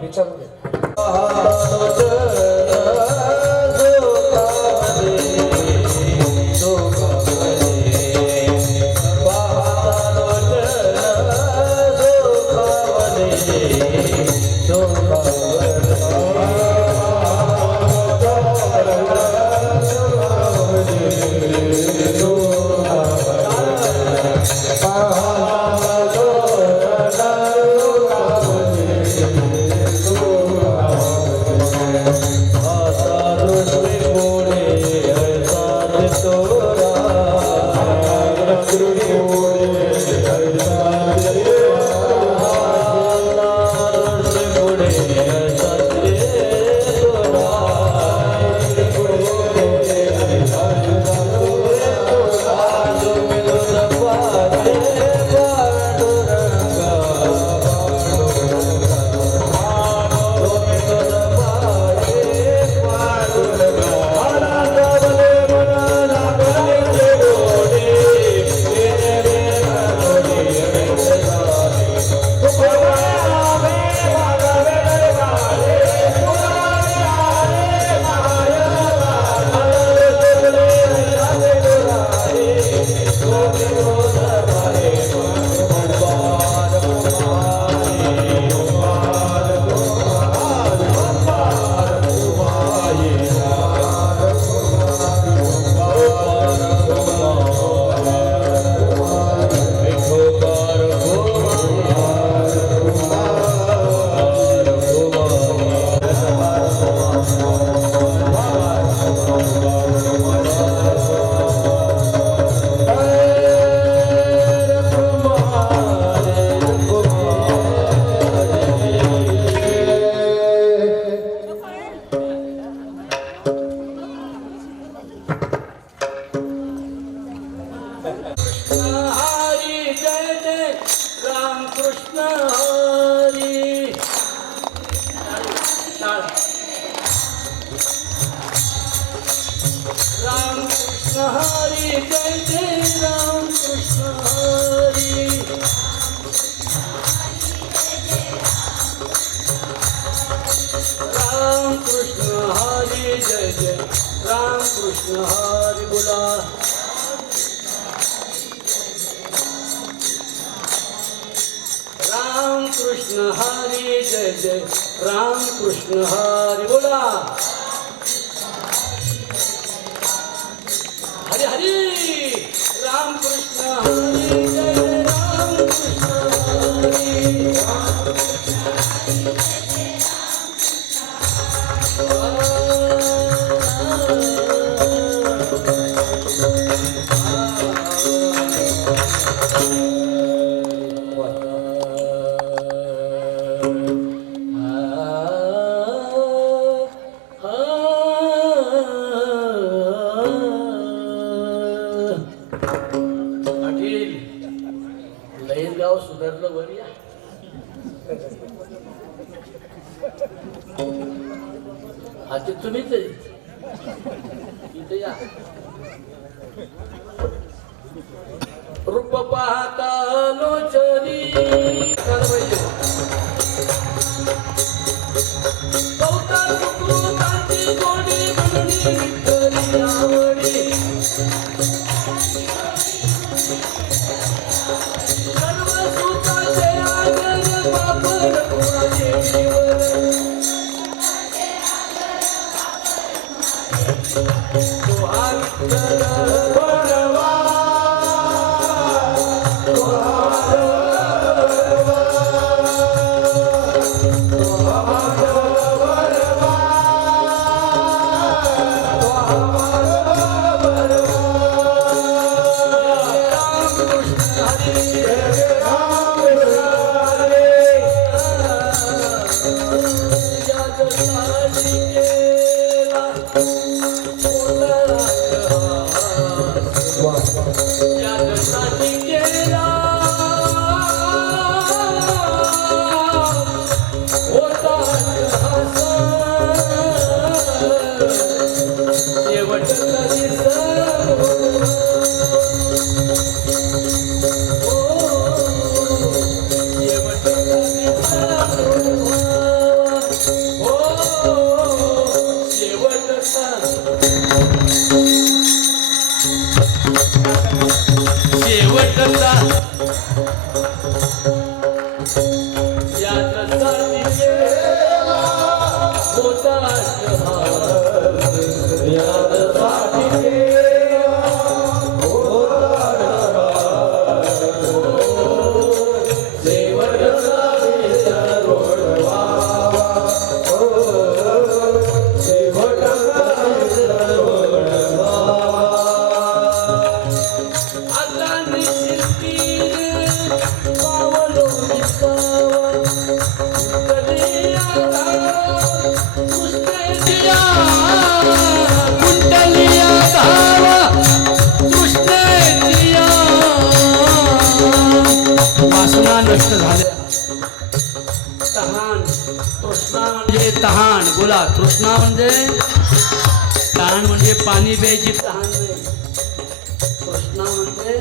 विचारू दे. तुम्हीच इथे या. रूप पाहता लोचनी कौता सुकृताची गोडी म्हणून विठ्ठली आवडी सर्व सुखाचे आगर बापर कुणाचे जीवन शेवटचा याच्यासाठी केला होता हार, याच्यासाठी केला होता हार. शेवटचा विसर ओढवा, शेवटचा विसर ओढवा. आता निश्चितीने पावलो विसावा, कुंडलिया धावा कृष्णेतिया. वासना नष्ट झाल्या. तहान, तृष्णा म्हणजे तहान. बोला, तृष्णा म्हणजे तहान, म्हणजे पाणी प्यायची तहान नाही. तृष्णा म्हणजे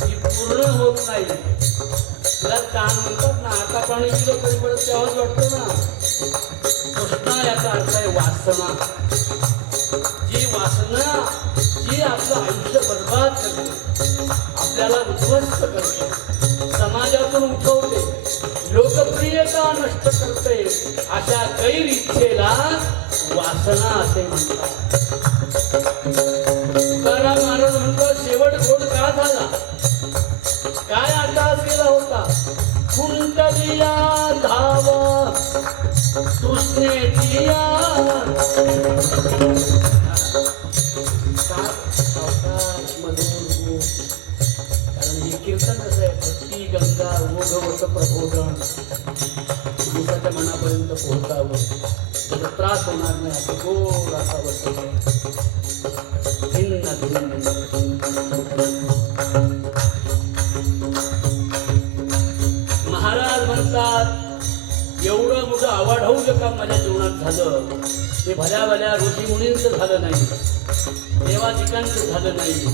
ती पूर्ण होत नाही. तिला तहान म्हणतात ना. आता पाणी पिलं तरी परत प्यावंच वाटतं ना. तृष्णा याचा अर्थ आहे वासना. जी वासना जी आपलं आयुष्य बर्बाद करते, आपल्याला उद्ध्वस्त करते, समाजातून उठवते, लोकप्रियता नष्ट करते, अशा गैर इच्छेला वासना असे म्हणतात. तुकाराम महाराज म्हणतात, शेवट गोड का झाला? काय अट्टहास केला होता? कुंडलिया धावा तृष्णेतिया. कारण हे कीर्तन कसं आहे, भक्ती गंगा ओघवत प्रबोधन माणसाच्या मनापर्यंत पोहोचावं, त्याचा त्रास होणार नाही असं गोड असावं. भिन्न भिन्न महाराज म्हणतात, एवढं मोठं आवाढव्य काम माझ्या जीवनात झालं, ते भल्या भल्या ऋषी मुनींचं झालं नाही, देवाधिकांचं झालं नाही,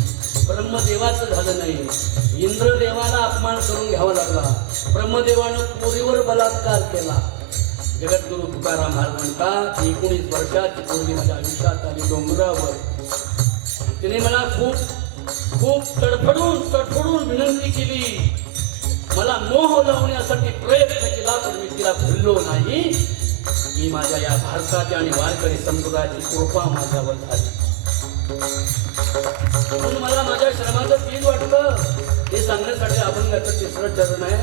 ब्रह्मदेवाचं झालं नाही. इंद्रदेवाला अपमान करून घ्यावा लागला. ब्रह्मदेवानं पोरीवर बलात्कार केला. जगद्गुरु तुकाराम महाराज म्हणतात, 19 वर्षाची पोरगी माझ्या आयुष्यात आली डोंगरावर. तिने मला खूप खूप तडफडून विनंती केली, मला मोह लावण्यासाठी प्रयत्न केला, पण मी तिला भुललो नाही. ही माझ्या या भारताच्या आणि वारकरी संप्रदायाची कृपा माझ्यावर झाली. म्हणून मला माझ्या श्रमाचं फील वाटतं. हे सांगण्यासाठी अभंगाचं 3रं चरण आहे.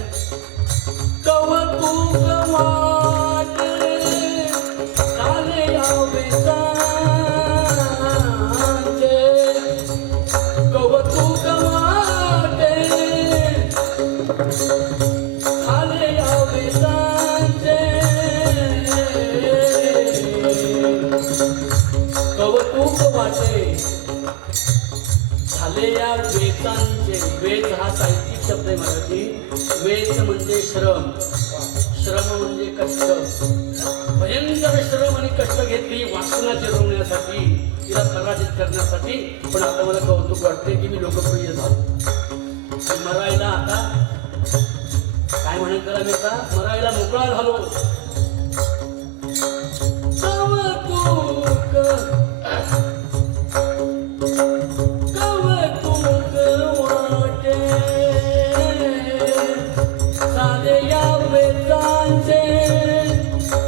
कौतुक वाटे झाले यावे सांचे, कौतुक वाटे झाले यावे सांचे, कौतुक वाटे झाले या वेचांचे. वेच हा साहित्यिक शब्द आहे मराठी. वेच म्हणजे श्रम, श्रम म्हणजे कष्ट. भयंकर श्रम आणि कष्ट घेतली वासना जिरवण्यासाठी, तिला पराजित करण्यासाठी. पण आता मला कौतुक वाटते की मी लोकप्रिय झालो. मरायला आता काय म्हणत करा, मी आता मरायला मोकळा झालो.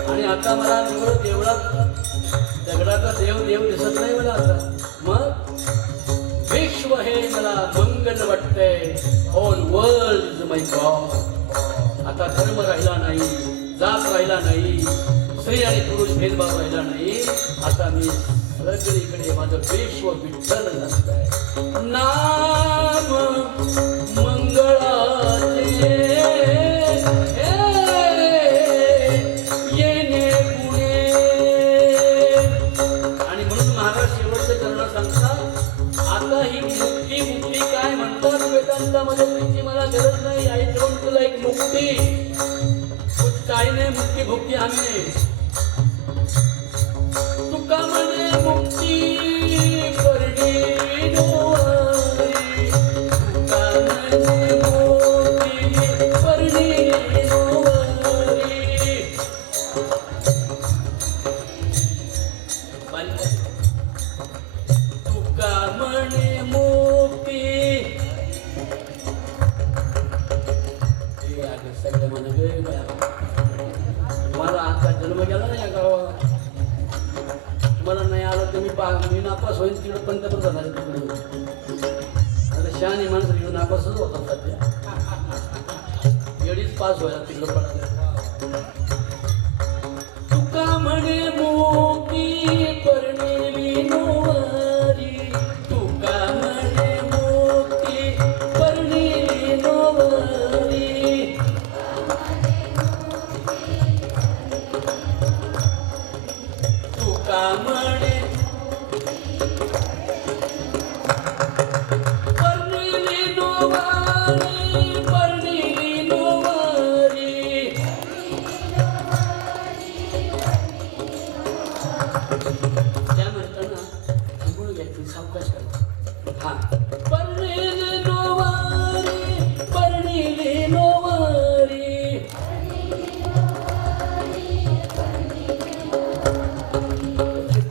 आणि आता मला निवड देवळात दगडाचा देव दिसत नाही मला आता. मग विश्व हे मला मंगल वाटते. ऑल वर्ल्ड माय गॉड. आता धर्म राहिला नाही, जात राहिला नाही, स्त्री आणि पुरुष भेदभाव राहिला नाही. आता मी सगळीकडे माझं विश्व विठ्ठल नसतंय. नाम मंगळाचे येणे पुणे. आणि म्हणून महाराज शेवटचे चरण सांगतात, आता ही मुक्ती काय म्हणतात वेदांतामध्ये, त्याची मला गरज नाही. आई करून तुला एक मुक्ती, कुछ चाहिए मुक्ती भुक्ती हमने. तुका म्हणे मुक्ती करणी नोवारी, तुका म्हणे मुक्ती करणी नोवारी. जन्म गेला ना या गावात. मला नाही आलं तर मी नापास होईल तिकडे पंतप्रधान झाले तिकडे. आता शहाणी माणसं तिकडे नापासच होतात सध्या. एडीच पास व्हायला तिकडं पडायला. तुका म्हणे मोती परणेली नोवारी, तुका म्हणे मोती परणेली नोवारी, तुका म्हणे परणेली नोवारी, परणेली नोवारी. त्या म्हणताना थांबून घ्यायची, सावकाश करा. हा, परणेली नोवारी, परणेली नोवारी.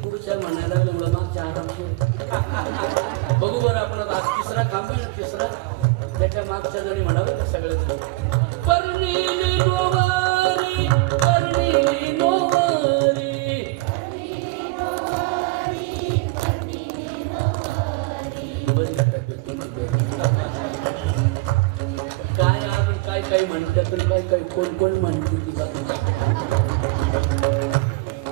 पुढच्या म्हणायला लागलं मला मागच्या आरामशीर. बघू बरं आपण आता आज तिसरा काम आहे ना, तिसरा त्याच्या मागच्या जणी म्हणावं का सगळे जण. परणेली नोवारी, परणेली नोवारी. काय अजून काय काय म्हणतात आणि काय काय कोण कोण म्हणते ती बात.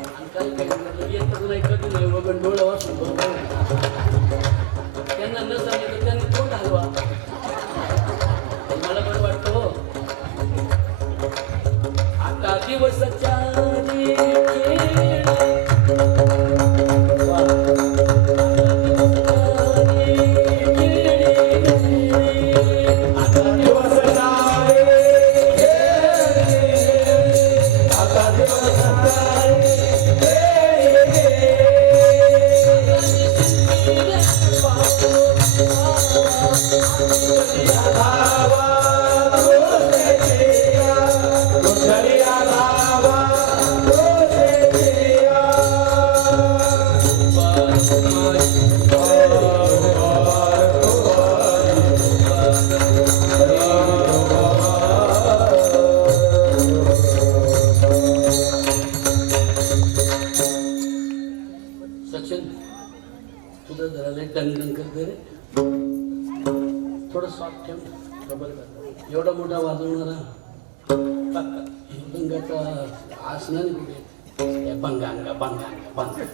आणि काय काय म्हणतात येतच नाही, कधी नाही वगैरे डोळा वाचून बरोबर. त्यांना न सांगितलं त्यांनी तोंड हलवा. मला बरं वाटतं हो. आता दिवसच्या सचिन तुझं जरा लय टंगटंग करते रे. थोडं सॉफ्ट ठेव. खबर का एवढा मोठा वाजवणारा मृदंगाचा आसना नाही कुठे. बंगांगा बंगांगा बंगा.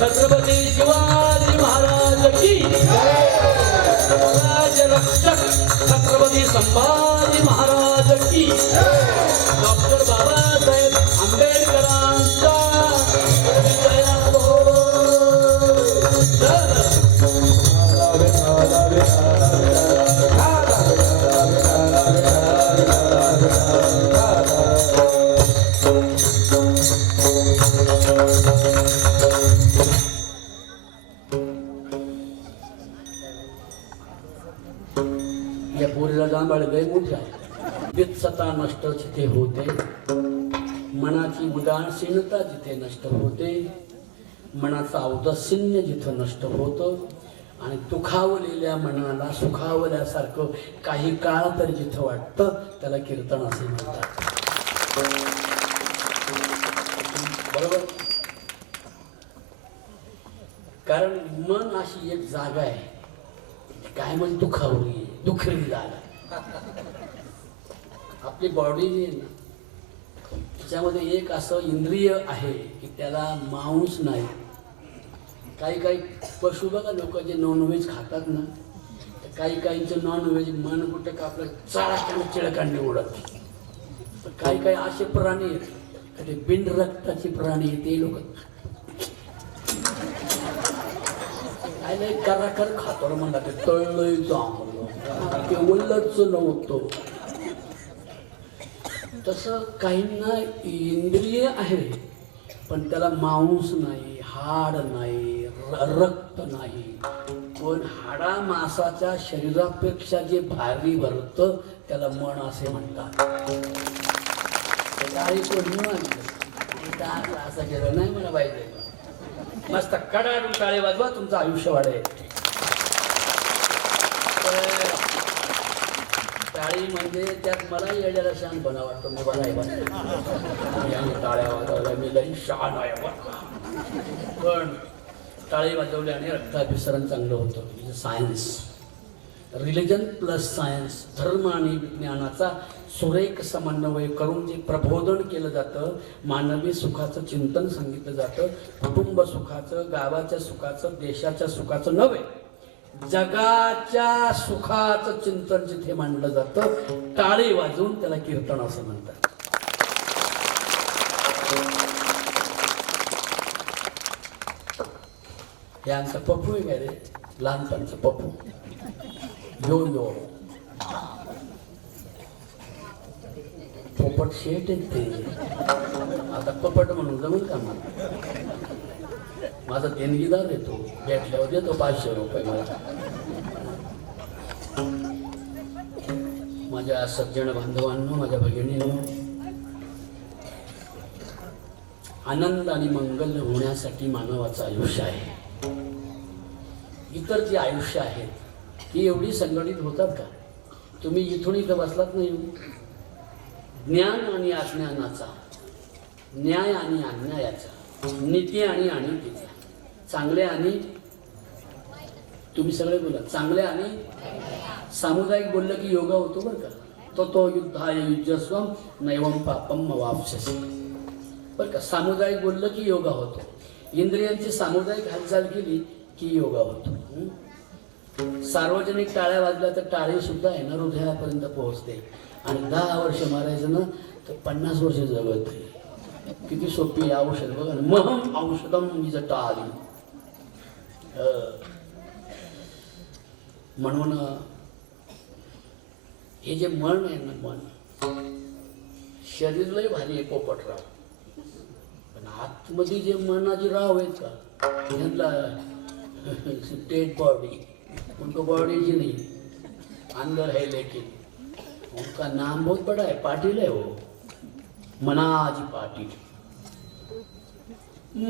छत्रपती शिवाजी महाराज की राजरक्षक छत्रपती संभाजी महाराज की डॉक्टर बाबासाहेब आंबेडकरांचा या पोरीला जांभळ लय मोठी आहे. वित्सता नष्ट जिथे होते, मनाची उदासीनता जिथे नष्ट होते, मनाचं औदासीन्य जिथं नष्ट होतं आणि दुखावलेल्या मनाला सुखावल्यासारखं काही काळ तर जिथं वाटतं त्याला कीर्तन असे म्हणतात. बरोबर? कारण मन अशी एक जागा आहे काय म्हणजे दुखावली दुखरी जागा. आपली बॉडी जी आहे ना त्याच्यामध्ये एक असं इंद्रिय आहे की त्याला मांस नाही. काही काही पशु बघा लोक जे नॉनव्हेज खातात ना तर काही काहींचं नॉनव्हेज मन कुठं का आपलं चाळाष्टाने चिळकांनी उडत. तर काही काही असे प्राणी आहेत ते बिन रक्ताचे प्राणी ते लोक काय नाही कराकर खातो म्हणला ते तळलंय चांगलं ते उल्लच नव्हतं. तसं काहींना इंद्रिय आहे पण त्याला मांस नाही, हाड नाही, रक्त नाही. पण हाडा मांसाच्या शरीरापेक्षा जे भारी भरतं त्याला मन असे म्हणतात. काही कोणी असं केलं नाही मला पाहिजे. मस्त कडाडून टाळे वाजवा, तुमचं आयुष्य वाढेल. टाळी म्हणजे त्यात मलाही येण्याला शहाणपणा वाटतो. मी बघाय टाळ्या वाजवल्या, मी लई शहाण आहे. पण टाळी वाजवल्याने रक्ताभिसरण चांगलं होतं. सायन्स, रिलिजन प्लस सायन्स, धर्म आणि विज्ञानाचा सुरेख समन्वय करून जे प्रबोधन केलं जातं, मानवी सुखाचं चिंतन सांगितलं जातं, कुटुंब सुखाचं, गावाच्या सुखाचं, देशाच्या सुखाचं नव्हे, जगाच्या सुखाचं चिंतन जिथे मांडलं जातं, टाळी वाजवून त्याला कीर्तन असं म्हणतात. हे आमचा पप्पू आहे काय रे, लहानपणचं पप्पू, यो यो पोपट शेट आहेत ते. आता पपट म्हणून जमून का मला? माझा देणगीदार येतो, भेटल्यावर देतो 500 रुपये मला. माझ्या सज्जन बांधवांनो, माझ्या भगिनींनो, आनंद आणि मंगल होण्यासाठी मानवाचं आयुष्य आहे. इतर जी आयुष्य आहेत ती एवढी संघटित होतात का? तुम्ही इथून इथं बसलात नाही. ज्ञान आणि अज्ञानाचा, न्याय आणि अन्यायाचा, नीती आणि अनितीचा, चांगले आणि, तुम्ही सगळे बोला, चांगले आणि सामुदायिक बोललं की योगा होतो बरं का. तो युद्धाय युज्यस्वम नैवम पापम वापस्यसि. बरं का, सामुदायिक बोललं की योगा होतो. इंद्रियांची सामुदायिक हालचाल केली की योगा होतो. सार्वजनिक टाळ्या वाजल्या तर टाळी सुद्धा आहे ना हृदयापर्यंत पोहोचते. आणि 10 वर्ष मारायचं ना तर 50 वर्ष जगत. किती सोपी औषध बघा ना. महम औषधम म्हणजे टाळी. म्हणून हे जे मन आहे ना, मन, शरीर लय भारी आहे पोपटराव, पण आतमध्ये जे मनाची राव आहेत का, ह्यांना डेड बॉडी, उनको बॉडी जी नहीं, अंदर है लेकिन उनका नाम बहुत बड़ा है, पाटिल है वो, मनाजी पाटील.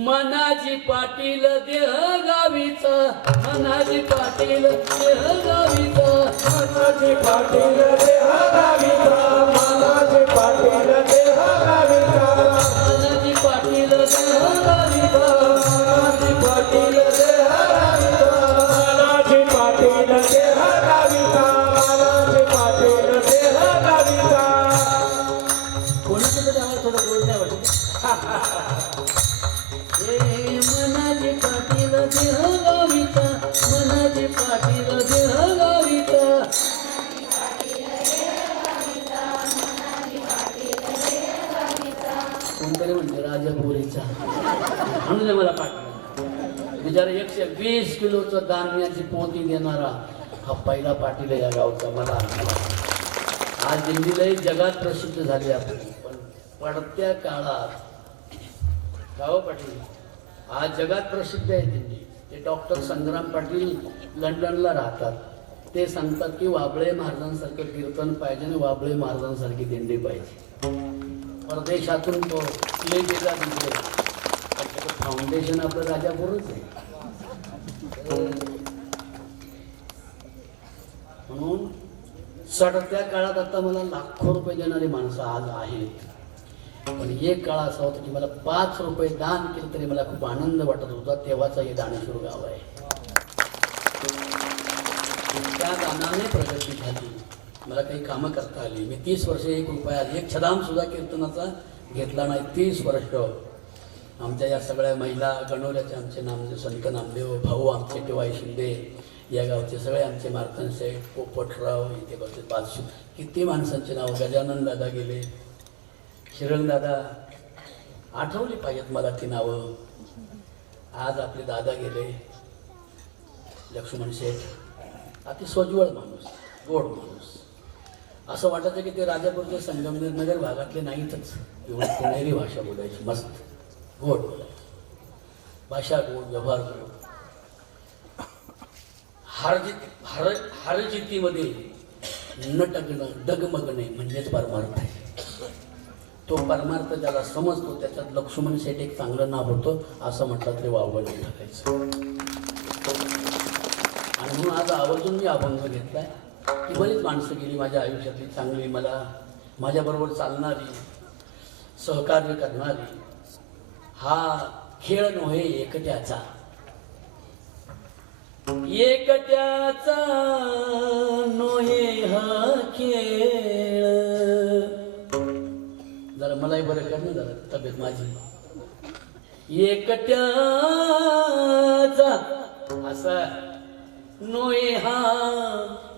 मनाजी पाटील देह गावीचा, मनाजी पाटील देह गावीचा, मनाजी पाटील देह गावीचा, मनाजी पाटील देह गावीचा, मनाजी पाटील देह गावीचा, मनाजी पाटील देह गावीचा, मनाजी पाटील देह गावीचा, मनाजी पाटील देह गावीचा. कोणाचं तरी आवाज थोडं गोड नाही वाटत. मनाजी पाटील देह गावीचा, मनाजी पाटील देह गावीचा. कोणतरी म्हणजे राजापुरीचा म्हणून मला पाटील. बिचारा 120 किलोचं धान्याची पोती देणारा हा पहिला पाटील या गावचा. मला आज दिल्लीलाही जगात प्रसिद्ध झाली आपण. पण पडत्या काळात गाव पाटील आज जगात प्रसिद्ध आहे दिल्ली. ते डॉक्टर संग्राम पाटील लंडनला राहतात. ते सांगतात की वाबळे महाराजांसारखं कीर्तन पाहिजे आणि वाबळे महाराजांसारखी दिंडी पाहिजे. परदेशातून तो प्ले केला तिथे. फाउंडेशन आपलं राजापूरच आहे. म्हणून चढत्या काळात आता मला लाखो रुपये देणारी माणसं आज आहेत. पण एक काळ असा होता की मला 5 रुपये दान केलं तरी मला खूप आनंद वाटत होता. तेव्हाचा हे दानेश्वर गाव आहे. त्या दानाने प्रगती झाली. मला काही कामं करता आली. मी 30 वर्ष 1 रुपया एक छदाम सुद्धा कीर्तनाचा घेतला नाही. 30 वर्ष आमच्या या सगळ्या महिला गणोऱ्याचे आमचे नामदेव संत नामदेव भाऊ, आमचे टिवाई शिंदे, या गावचे सगळे आमचे मार्तन सेठ, पोपटराव, इथे गावचे बादशू, किती माणसांचे नाव. गजानन दादा गेले, शिरंग दादा, आठवली पाहिजेत मला ती नावं. आज आपले दादा गेले, लक्ष्मण शेठ, अति सोज्वळ माणूस, गोड माणूस. असं वाटायचं की ते राजापूरचे संगमनेर नगर भागातले नाहीतच. एवढी पुणेरी भाषा बोलायची, मस्त गोड बोलायची भाषा, गोड व्यवहार गोड. हारजितीमध्ये नटकणं, डगमगणे म्हणजेच परमार्थ आहे. तो परमार्थ ज्याला समजतो त्याच्यात लक्ष्मण शेठ एक चांगलं नाव होतं, असं म्हटलं तरी वावगं नाही टाकायचं. आणि म्हणून आज आवर्जून मी अभंग घेतलाय की बरीच माणसं गेली माझ्या आयुष्यातली चांगली, मला माझ्याबरोबर चालणारी, सहकार्य करणारी. हा खेळ नव्हे एकट्याचा, एकट्याचा नोहे हा खेळ. जरा मलाही बरं कर ना जरा तब्येत माझी. एकट्याचा असा नोहे हा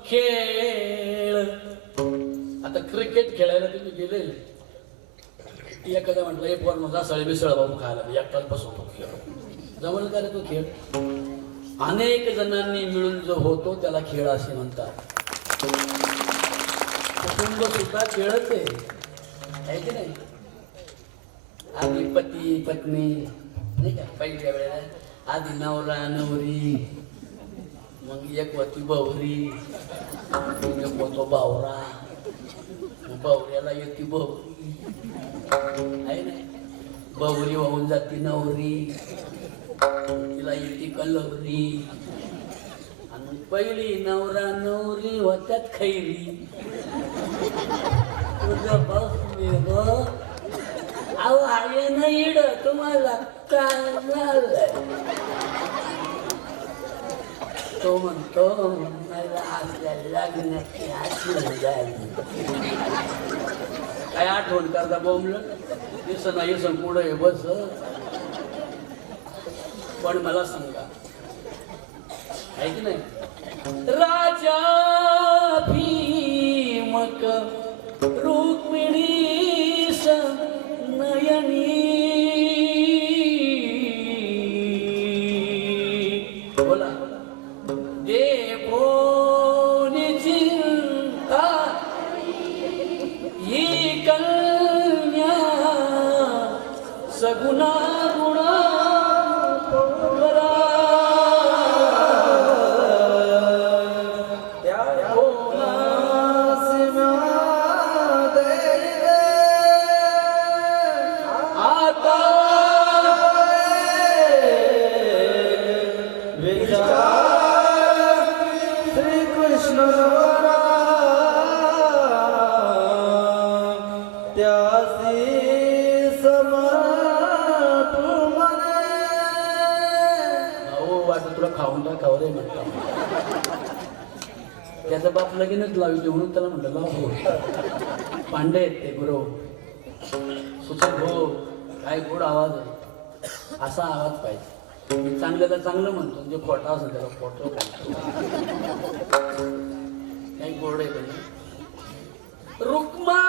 खेळ. आता क्रिकेट खेळायला तुम्ही गेले, एखादा म्हटलं एक वर माझा सळे मिसळ बाबू खायला एकटाच बसवतो खेळ, जवळ का रे तो खेळ. अनेक जणांनी मिळून जो होतो त्याला खेळ असे म्हणतात. कुटुंब सुद्धा खेळच आहे की नाही. आधी पती पत्नी नाही का, पहिल्या वेळेला आधी नवरा नवरी, मग एक होती बवरी, एक होतो बावरा, बावऱ्याला येते बवरी आहे नाही. बवरी वाहून जाती नवरी, तिला येते कलवरी, आणि पहिली नवरा नवरी होत्यात खैरी. तुझं बस मी अहो आहे ना इड तुम्हाला काय झालंय. तो म्हणतो मला आपल्या लग्नाची आठवण झाली. काय आठवण करता बोंबलं दिसं नाही सं पुढे बस. पण मला सांगा आहे की नाही, राजा भीमक रुक्मिणी नयनी. बोला देवोनी चिंता ही कन्या सगुणा गुणा खाऊन टाकावं रे म्हणतात. त्याचा बाप लगीनच लावी म्हणून त्याला म्हणलं लाव. पांडे आहेत ते गुरु सुचत हो काय गोड आवाज आहे, असा आवाज पाहिजे. मी चांगल्याला चांगलं म्हणतो, जे खोटा असेल त्याला खोटं म्हणतो. काही गोड आहे पण रुक्मा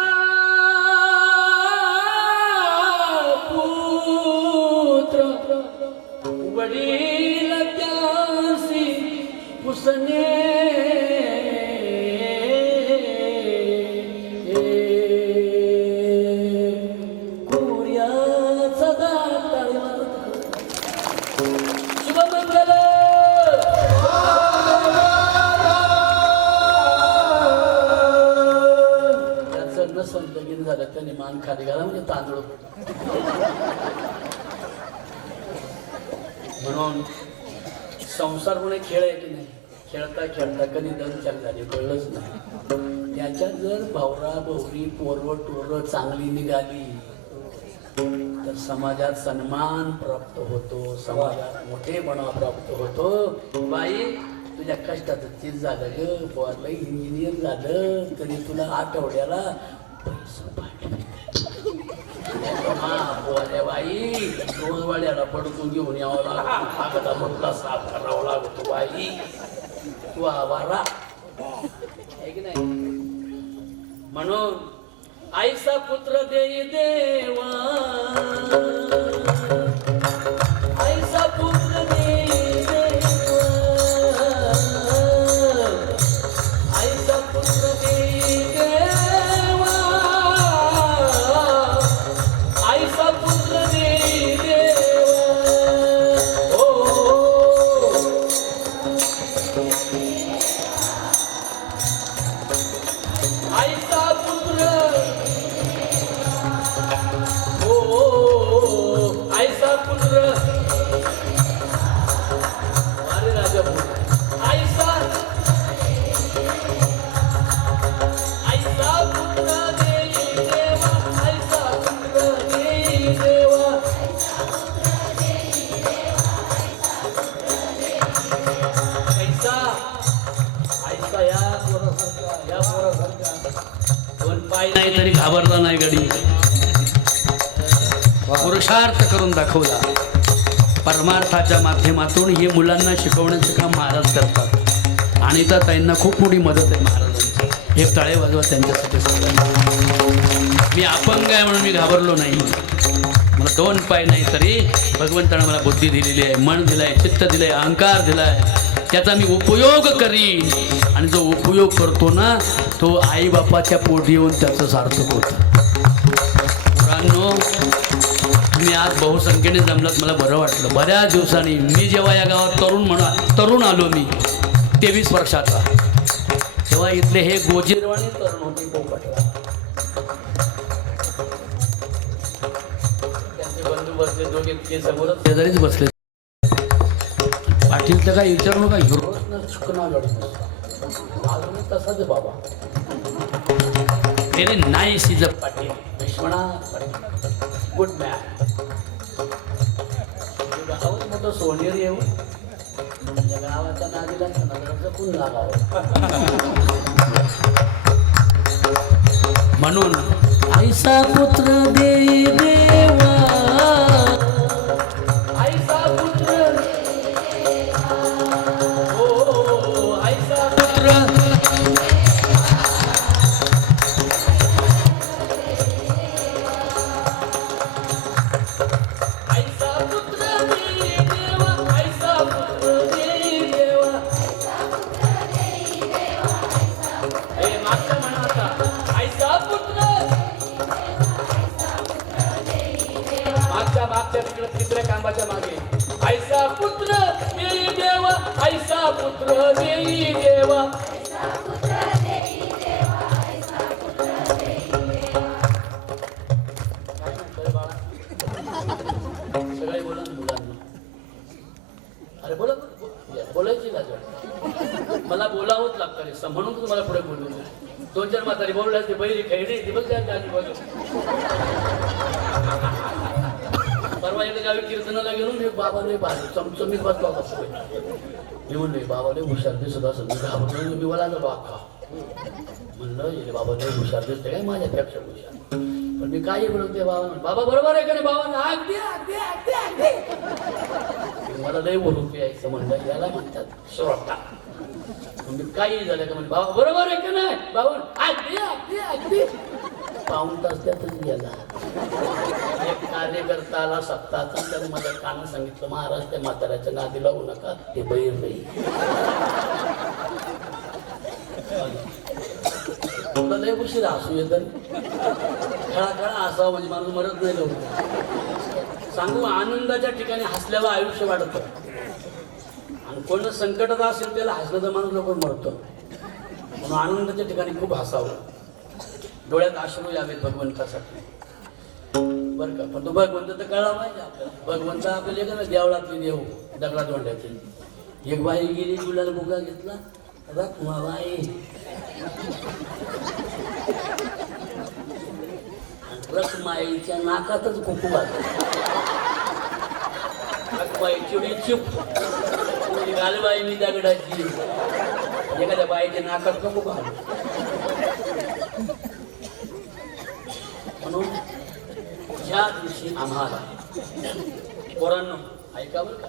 पुत्र वडील त्यासी पुसणे कुर्याचा दाताळ शुभमंगल. त्याचं नसन लगीन झालं त्याने मान खाली घाला म्हणजे तांदूळ. म्हणून संसार कोणी खेळ आहे की नाही, खेळता खेळता कधी दंचाक झाली कळलंच नाही. त्याच्यात जर भावरा भावरी पोरं टोरं चांगली निघाली तर समाजात सन्मान प्राप्त होतो, समाजात मोठेपणा प्राप्त होतो. बाई तुझ्या कष्टाचं चीज झालं ग, पोरला इंजिनियर झालं तरी तुला आठवड्याला पैसा पाहिजे. बाई रोज वाड्याला पडतो घेऊन यावं लागतो, कागदा पडला साफ करावं लागतो. बाई तू आवारा आहे की नाही. म्हणून आईचा पुत्र देई देवा, आईचा पुत्र देई देवा, आईचा पुत्र देई देवा, आईचा पुत्र देई देवा. हो आईचा पुत्र पाय नाही तरी घाबरला नाही गडी, पुरुषार्थ करून दाखवला. परमार्थाच्या माध्यमातून हे मुलांना शिकवण्याचं काम महाराज करतात आणि त्या ताईंना खूप मोठी मदत आहे महाराजांची. हे टाळे वाजवा त्यांच्यासाठी सगळ्यांना. मी अपंग आहे म्हणून मी घाबरलो नाही. मला 2 पाय नाही तरी भगवंतानं मला बुद्धी दिलेली आहे, मन दिलाय, चित्त दिलंय, अहंकार दिलाय. त्याचा मी उपयोग करीन आणि जो उपयोग करतो ना तो आईबापाच्या पोटी येऊन त्याचं सार्थक होतं. मुलांनो, मी आज बहुसंख्येने जमलात, मला बरं वाटलं. बऱ्याच दिवसांनी मी जेव्हा या गावात तरुण आलो, मी 23 वर्षाचा, तेव्हा इथले हे गोजीरवाणी तरुण होते पोपटला. त्यांचे बंधू बसले, दोघे तिथे समोरच शेजारीच बसले. पाटील तर काय विचारू नका, हिरोच चुकणार अजून तसाच बाबा. Very nice is a Patil, Vishwanath Patil, good man. गावात मोठं सोनेर येऊ, गावाच्या नादीला जपून लागावं म्हणून आईसा पुत्र देई देवा, आईसा पुत्र, हो आईसा पुत्र, तिसऱ्या कांबाच्या मागे आईसा पुत्र देई देवा, आईसा पुत्र देई देवा. सगळे बोला मुलांना, अरे बोला, बोलायची लाज, मला बोलावंच लागतं म्हणून तुम्हाला पुढे बोलू. 2-4 म्हातारी बोलल्या ते बैरी खेळली ती बघ त्या परवा एका गावी कीर्तनाला गेलो, मी बाबा लय भारी चमचमीत बसला होता. मी म्हणलो बाबा लय हुशार दिसत असं, मी घाबरलो, मी बोला गेलो अख्खा. म्हणलं ये बाबा लय हुशार दिसते काय, माझ्यापेक्षा हुशार. पण मी काही बोलत ते बाबा, बाबा बरोबर आहे का नाही बाबा, अगदी अगदी अगदी अगदी. मला लय बोलून यायचं म्हणलं, याला म्हणतात श्रोता. मी काही झालं का म्हणजे बाबा बरोबर आहे का नाही बाबा, अगदी अगदी अगदी. पाऊण तास त्यातच गेला. एक कार्यकर्ता आला सप्ताहाचा, त्याने माझ्या कानं सांगितलं, महाराज त्या म्हाताऱ्याच्या नादी लागू नका, ते बैर नाही. तुला लय उशीर हसू येत, खळा खळा हसावं म्हणजे माणूस मरत नाही लवकर. सांगू, आनंदाच्या ठिकाणी हसल्यावर आयुष्य वाढतं आणि कोण संकटात असेल त्याला हसलं तर माणूस लवकर मरतो. म्हणून आनंदाच्या ठिकाणी खूप हसावं, डोळ्यात अश्रू यावेत भगवंतासाठी, बरं का. पण तो भगवंत तर कळला पाहिजे आपल्याला. भगवंत आपल्याला का ना देवळातली देव, दगडात वांड्यातील. एक बाई गेली, तुला मुगा घेतला, रखमाबाई, रखमाईच्या नाकातच कुकू घातलं. रखमाई चिडी चिप घालबाई मी दगडाची, एखाद्या बाईच्या नाकात नको घाल. म्हणून ज्या दिवशी आम्हाला, पोरांनो ऐका बरं का,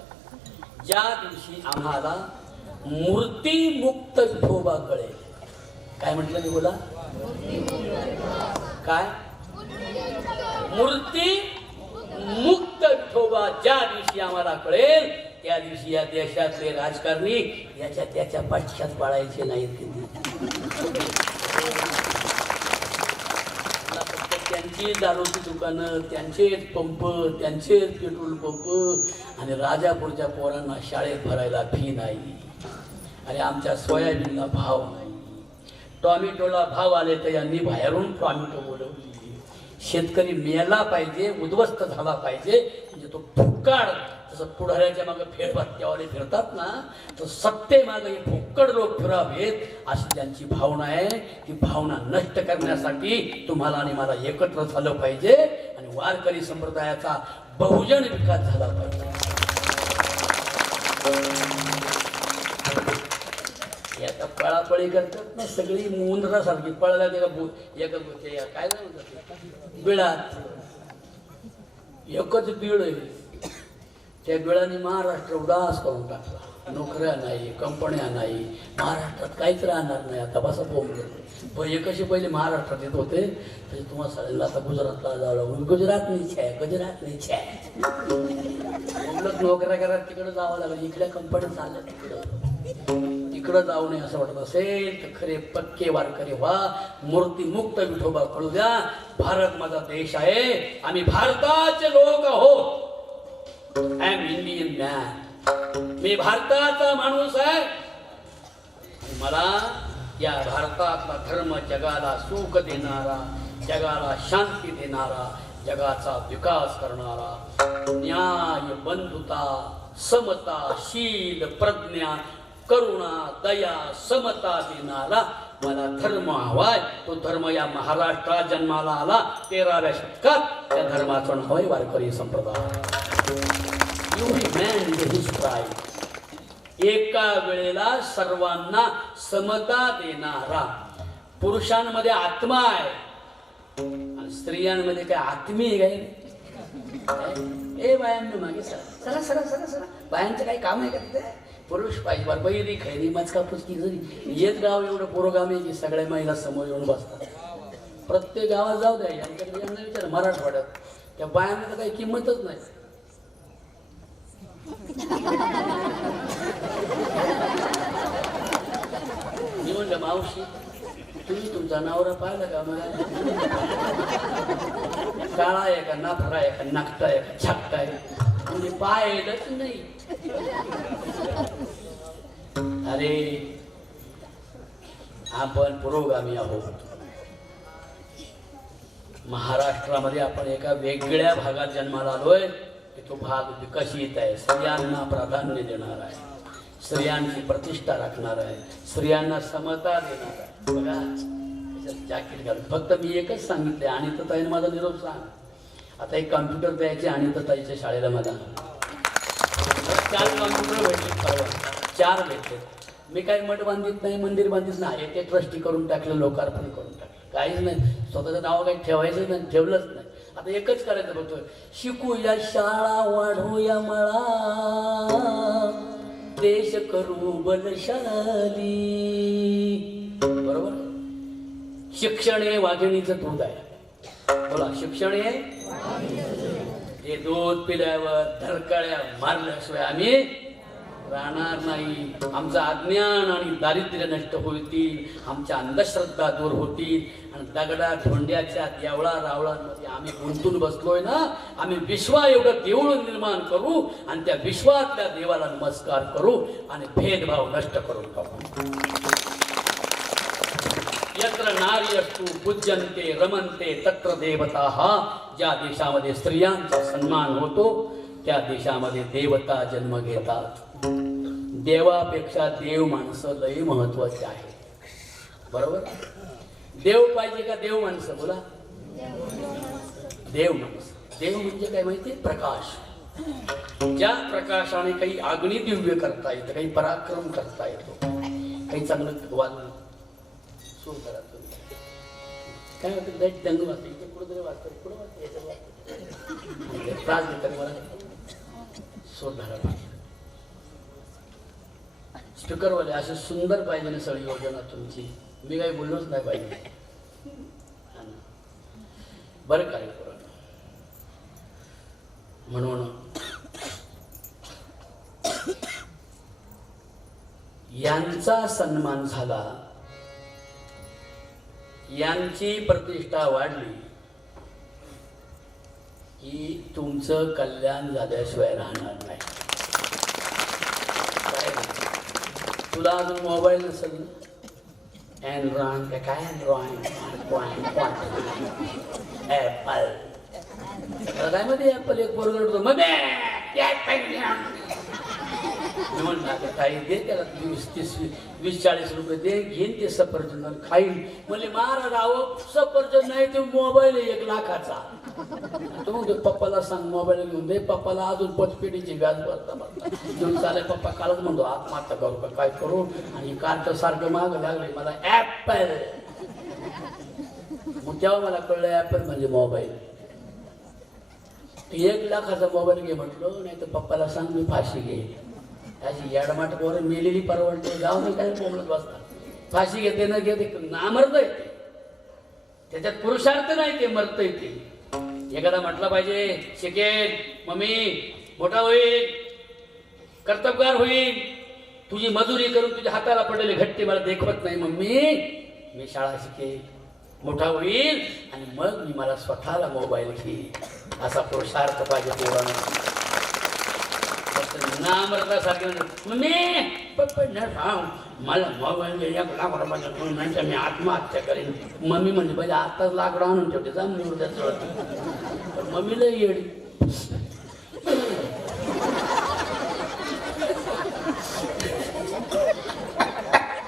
ज्या दिवशी आम्हाला मूर्तीमुक्त विठोबा कळेल. काय म्हटलं मी बोला, काय मूर्ती मुक्त विठोबा ज्या दिवशी आम्हाला कळेल त्या दिवशी या देशातले राजकारणी याच्या त्याच्या पक्षात पाळायचे नाहीत. त्यांची दारूची दुकानं, त्यांचेच पंप, त्यांचेच पेट्रोल पंप आणि राजापूरच्या पोरांना शाळेत भरायला फी नाही. आणि आमच्या सोयाबीनला भाव नाही, टॉमॅटोला भाव आले तर यांनी बाहेरून टॉमॅटो बोलवली. शेतकरी मेला पाहिजे, उद्ध्वस्त झाला पाहिजे, म्हणजे तो फुक्काड जसं पुढाऱ्याच्या मागे फेरफटक्यावाले फिरतात ना, तर सत्ते मागे हे फुक्कड लोक फिरावेत अशी त्यांची भावना आहे. ती भावना नष्ट करण्यासाठी तुम्हाला आणि मला एकत्र झालं पाहिजे आणि वारकरी संप्रदायाचा बहुजन विकास झाला पाहिजे. आता पळापळी करतात ना सगळी मुंदरासारखी पळायला ते काय म्हणतात बिळात एकच बिळ आहे त्या बिळाने महाराष्ट्र उदास करून टाकला नोकऱ्या नाही कंपन्या नाही महाराष्ट्रात काहीच राहणार नाही आता बसा बोंबलं पहिले कसे पहिले महाराष्ट्रात येत होते तसे तुम्हाला सगळ्यांना आता गुजरातला जावं लागून गुजरात नाही छाय बोंबलत नोकऱ्या करा तिकडे जावं लागलं इकडल्या कंपन्या चालल्या तिकडं जाऊ नये असं वाटत असेल तर खरे पक्के वारकरी व्हा मूर्तीमुक्त विठोबा कळू द्या भारत माझा देश आहे आम्ही भारताचे लोक आहोत आय एम इंडियन मॅन मी भारताचा माणूस आहे मला या भारतातला धर्म जगाला सुख देणारा जगाला शांती देणारा जगाचा विकास करणारा न्याय बंधुता समता शील प्रज्ञा करुणा दया समता देणारा मला धर्म हवाय तो धर्म या महाराष्ट्रात जन्माला आला 13व्या शतकात त्या धर्माचं नाव आहे वारकरी संप्रदाय एका वेळेला सर्वांना समता देणारा पुरुषांमध्ये आत्मा आहे आणि स्त्रियांमध्ये काय आत्मी आहे काय ए बायांनी मागे सरा सरा सरा सरा बायांचं काही काम आहे का तिथे पुरुष पाहिजे बरं बैरी खैरी मचका पुचकी जरी येत गाव एवढं पुरोगामी की सगळ्या महिला समोर येऊन बसतात प्रत्येक गावात जाऊ द्या यांच्याकडे यांना विचार मराठवाड्यात त्या बायांना तर काही किंमतच नाही मी म्हणलं मावशी तुम्ही तुमचा नवरा पाहिला का मला काळा आहे का नाफरा आहे का नाकटा आहे का छापटा आहे म्हणजे पाहिलंच नाही अरे आपण पुरोगामी आहोत महाराष्ट्रामध्ये आपण एका वेगळ्या भागात जन्माला आलोय तो भाग विकसित आहे स्त्रियांना प्राधान्य देणार आहे स्त्रियांची प्रतिष्ठा राखणार आहे स्त्रियांना समता देणार आहे बघा जॅकेट घालून फक्त मी एकच सांगितले अनिताताईने माझा निरोप सांग आता एक कॉम्प्युटर द्यायचे अनिताताईच्या शाळेला मला 4 कॉम्प्युटर भेटले 4 भेटले मी काही मठ बांधित नाही मंदिर बांधित नाही ते ट्रस्टी करून टाकलं लोकार्पण करून टाकलं काहीच नाही स्वतःचं नाव काही ठेवायचं नाही ठेवलंच नाही आता एकच करायचं बघतोय शिकूया शाळा वाढवूया मळा देश करू बलशाली बरोबर शिक्षण हे वाघिणीचं दूध आहे बोला शिक्षण हे दूध पिल्यावर धरकळ्या मारल्याशिवाय आम्ही राहणार नाही आमचं अज्ञान आणि दारिद्र्य नष्ट होतील आमच्या अंधश्रद्धा दूर होतील आणि दगडा धोंड्याच्या देवळा रावळांमध्ये आम्ही गुंतून बसलोय ना आम्ही विश्वा एवढं देऊळ निर्माण करू आणि त्या विश्वातल्या देवाला नमस्कार करू आणि भेदभाव नष्ट करून टाकू यत्र नारी असतु पूज्यन्ते रमन्ते तत्र देवताः ज्या देशामध्ये स्त्रियांचा सन्मान होतो त्या देशामध्ये देवता जन्म घेतात देवापेक्षा देव माणसं लई महत्वाचे आहे बरोबर देव पाहिजे का देव माणसं बोला देव माणसं देव म्हणजे काय माहिती प्रकाश ज्या प्रकाशाने काही अग्नी दिव्य करता येतं काही पराक्रम करता येतो काही चांगलं वागणं सुरू करा तुम्ही काय होतं दैट दंग वाचतं इथे पुढे तरी वाचतं पुढे वाचतं त्रास देतात मला शोध धरा पाहिजे स्पीकरवाले असे सुंदर पाहिजे ना सगळी योजना तुमची मी काही बोललोच नाही पाहिजे बरं काय म्हणून यांचा सन्मान झाला यांची प्रतिष्ठा वाढली की तुमचं कल्याण झाल्याशिवाय राहणार नाही तुला अजून मोबाईल नसेल ना अँड्रॉइड काय अँड्रॉइड ॲपल काय मध्ये ॲपल एक बरोबर म्हणलं काही दे त्याला 20-40 रुपये दे घेईन ते सफरचंद खाईल म्हणजे महाराज अहो सफरचंद नाही ते मोबाईल 1 लाखाचा तो म्हणतो पप्पाला सांग मोबाईल घेऊन दे. पप्पाला अजून पचपेटीची व्याज भरता घेऊन चालेल. पप्पा कालच म्हणतो आत्महत्या करू का काय करू. आणि कारचं सारखं माग लागले मला ऍपल. मग तेव्हा मला कळलं ऍपल म्हणजे मोबाईल. 1 लाखाचा मोबाईल घे म्हटलं. नाही तर पप्पाला सांग मी फाशी घे. अशी याडमाट पोरं मेलेली परवडते. जाऊ नये काय बोलत बसतात. फाशी घेते न घेते नामर्द येते. त्याच्यात पुरुषार्थ नाही ते मरत येते. एखादा म्हटलं पाहिजे शिकेल मम्मी मोठा होईल कर्तबगार होईल तुझी मजुरी करून तुझ्या हाताला पडलेले घट्टे मला देखवत नाही मम्मी. मी शाळा शिकेल मोठा होईल आणि मग मी मला स्वतःला मोबाईल घेईल. असा पुरुषार्थ पाहिजे पोरांना. नामर्दासारखे मम्मी पप्पा मला मोबाईल घे 1 लाख रुपयाचा नाही तर मी आत्महत्या करेन. मम्मी म्हणजे पाहिजे आताच लाकडं आणून ठेवते जा निवडत्या चढत. पण मम्मीला येडी.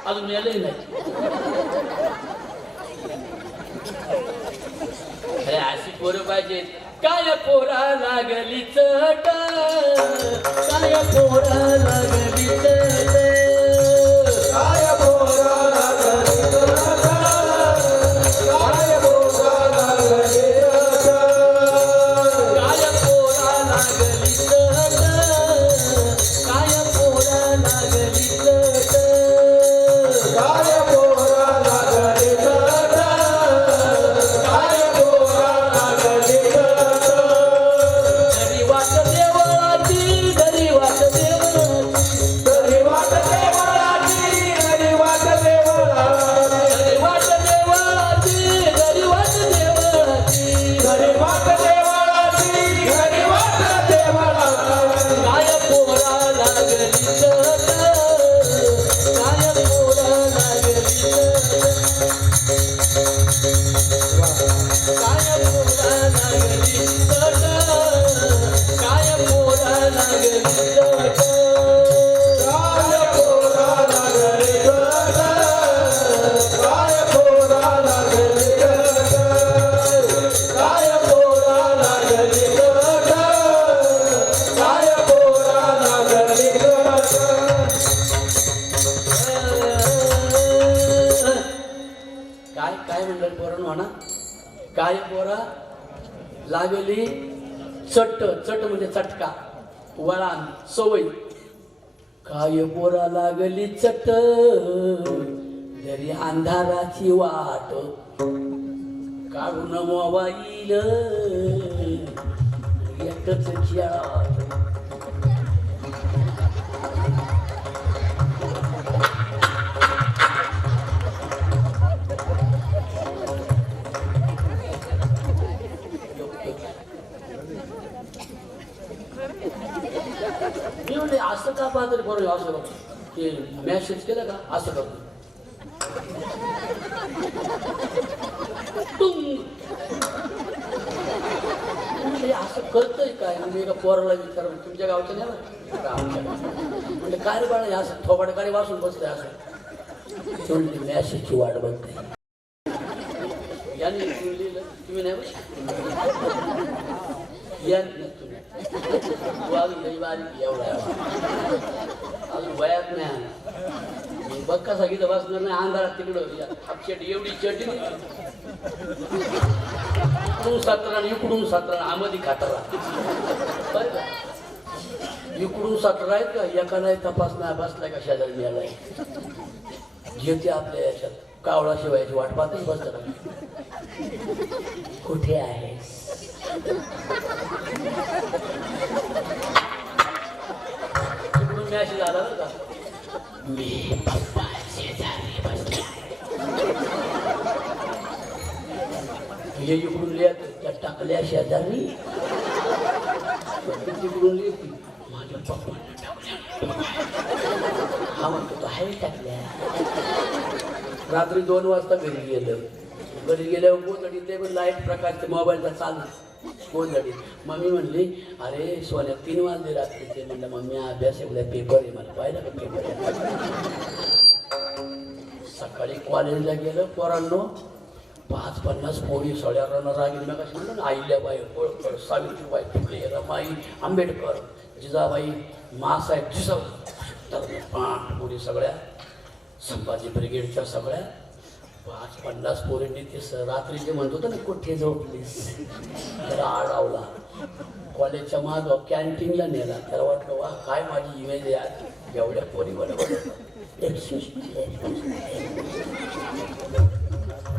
अजून यायलाही नाही. अरे अशी पोरं पाहिजे. काय पोरा लागली चट काय पोरा लागली चट काय पोरा लागली चट काय पोरा लागली चट काय पोरा लागली चट काय पोरा लागली चट काय पोरा लागली चट काय पोरा लागली चट घरी वाट देवळाची घरी वाट देवळाची घरी वाट देवळाची घरी वाट देवळाची घरी वाट देवळाची घरी वाट देवळाची घरी वाट देवळाची घरी वाट देवळाची काय पोरा लागली चट काय पोरा लागली चट काय पोरा लागली चट काय पोरा लागली चट काय पोरा लागली चट काय पोरा लागली चट काय पोरा लागली चट काय पोरा लागली चट काय काय म्हणलं पोरण म्हणा. काय पोरा लागली चट चट म्हणजे चटका वळण सवय. काय पोरा लागली चट घरी अंधाराची वाट काढून मोबाईल एकच खेळात. मी म्हणले असं का पाहतरी बरोबर असं बघ ते मॅसेज केलं का असं करतो. म्हणजे असं करतोय काय. म्हणजे एका पोराला विचार तुमच्या गावचं नाही ना आमच्या म्हणजे काय रे बाळा असं थोबाडकाने वाचून बसतंय असं. तुम्ही मॅसेजची वाट बघताय याने लिहिलं तुम्ही नाही बारीक एवढा अजून वयात नाही आला. बघ का सांगितलं बसणार नाही अंधारात तिकडं अपशेट एवढी चटणी इकडून 17 इकडून 17 आमधी खाताला इकडून 17 आहेत का एकाला तपास नाही बसलाय का शेजारी मिळालाय. घेते आपल्या याच्यात कावळा शिवायची वाट पाहतच बसतात. कुठे आहे तिकडून मॅसेज आला बरं का मी पप्पा शेजारी बसले. हे इकडून लिहत त्या टाकल्या शेजारी तिकडून लिहिती माझ्या पप्पांना टाकल्या. हा म्हणतो तो आहे टाकल्या. रात्री 2 वाजता घरी गेलं. घरी गेल्यावर गोंधळी ते पण लाईट प्रकारचे मोबाईलचा चालू गोंधळी. मम्मी म्हणली अरे सोन्या 3 वाजले रात्रीचे. म्हणलं मम्मी अभ्यास एवढा पेपर आहे मला पाहिलं का पेपर आहे. सकाळी कॉलेजला गेलं पोरांनो 50 पोरी सळ्या रणरागिरी मी कशी म्हणलं ना, अहिल्याबाई होळकर, सावित्रीबाई फुले, रमाई आंबेडकर, जिजाबाई, मासाहेब जिजाऊ, पोरी सगळ्या संभाजी ब्रिगेडच्या सगळ्या 50 पोरींनी ते रात्री जे म्हणत होतं ना कुठे झोपलीस त्याला आडावला. कॉलेजच्या माग कॅन्टीनला नेला. त्याला वाटलं वा काय माझी इमेज आहे एवढ्या पोरी बरोबर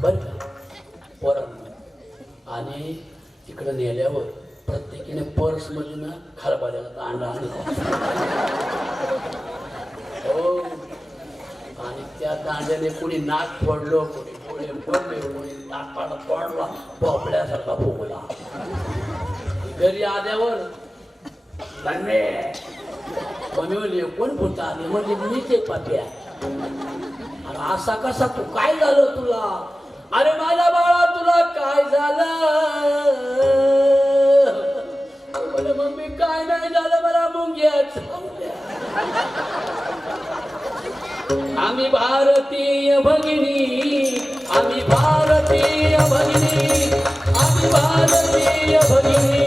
बरं का पोरांना. आणि तिकडं नेल्यावर प्रत्येकीने पर्समध्ये ना खरबाऱ्याला दांडा आणला. हो, आणि त्या दांड्याने कोणी नाक फोडलो, कोणी डोळे फोडले, कोणी नाकपाडा फोडला, भोपळ्यासारखा फुगला. घरी आल्यावर दांडे मम्मी म्हणली कोण बोलता आले म्हणजे मीच एक पाप्या. अरे असा कसा तू काय झालं तुला? अरे माझ्या बाळा तुला काय झालं? बोले मम्मी काय नाही झालं मला मुंग्याच. आम्ही भारतीय भगिनी, आम्ही भारतीय भगिनी, आम्ही भारतीय भगिनी.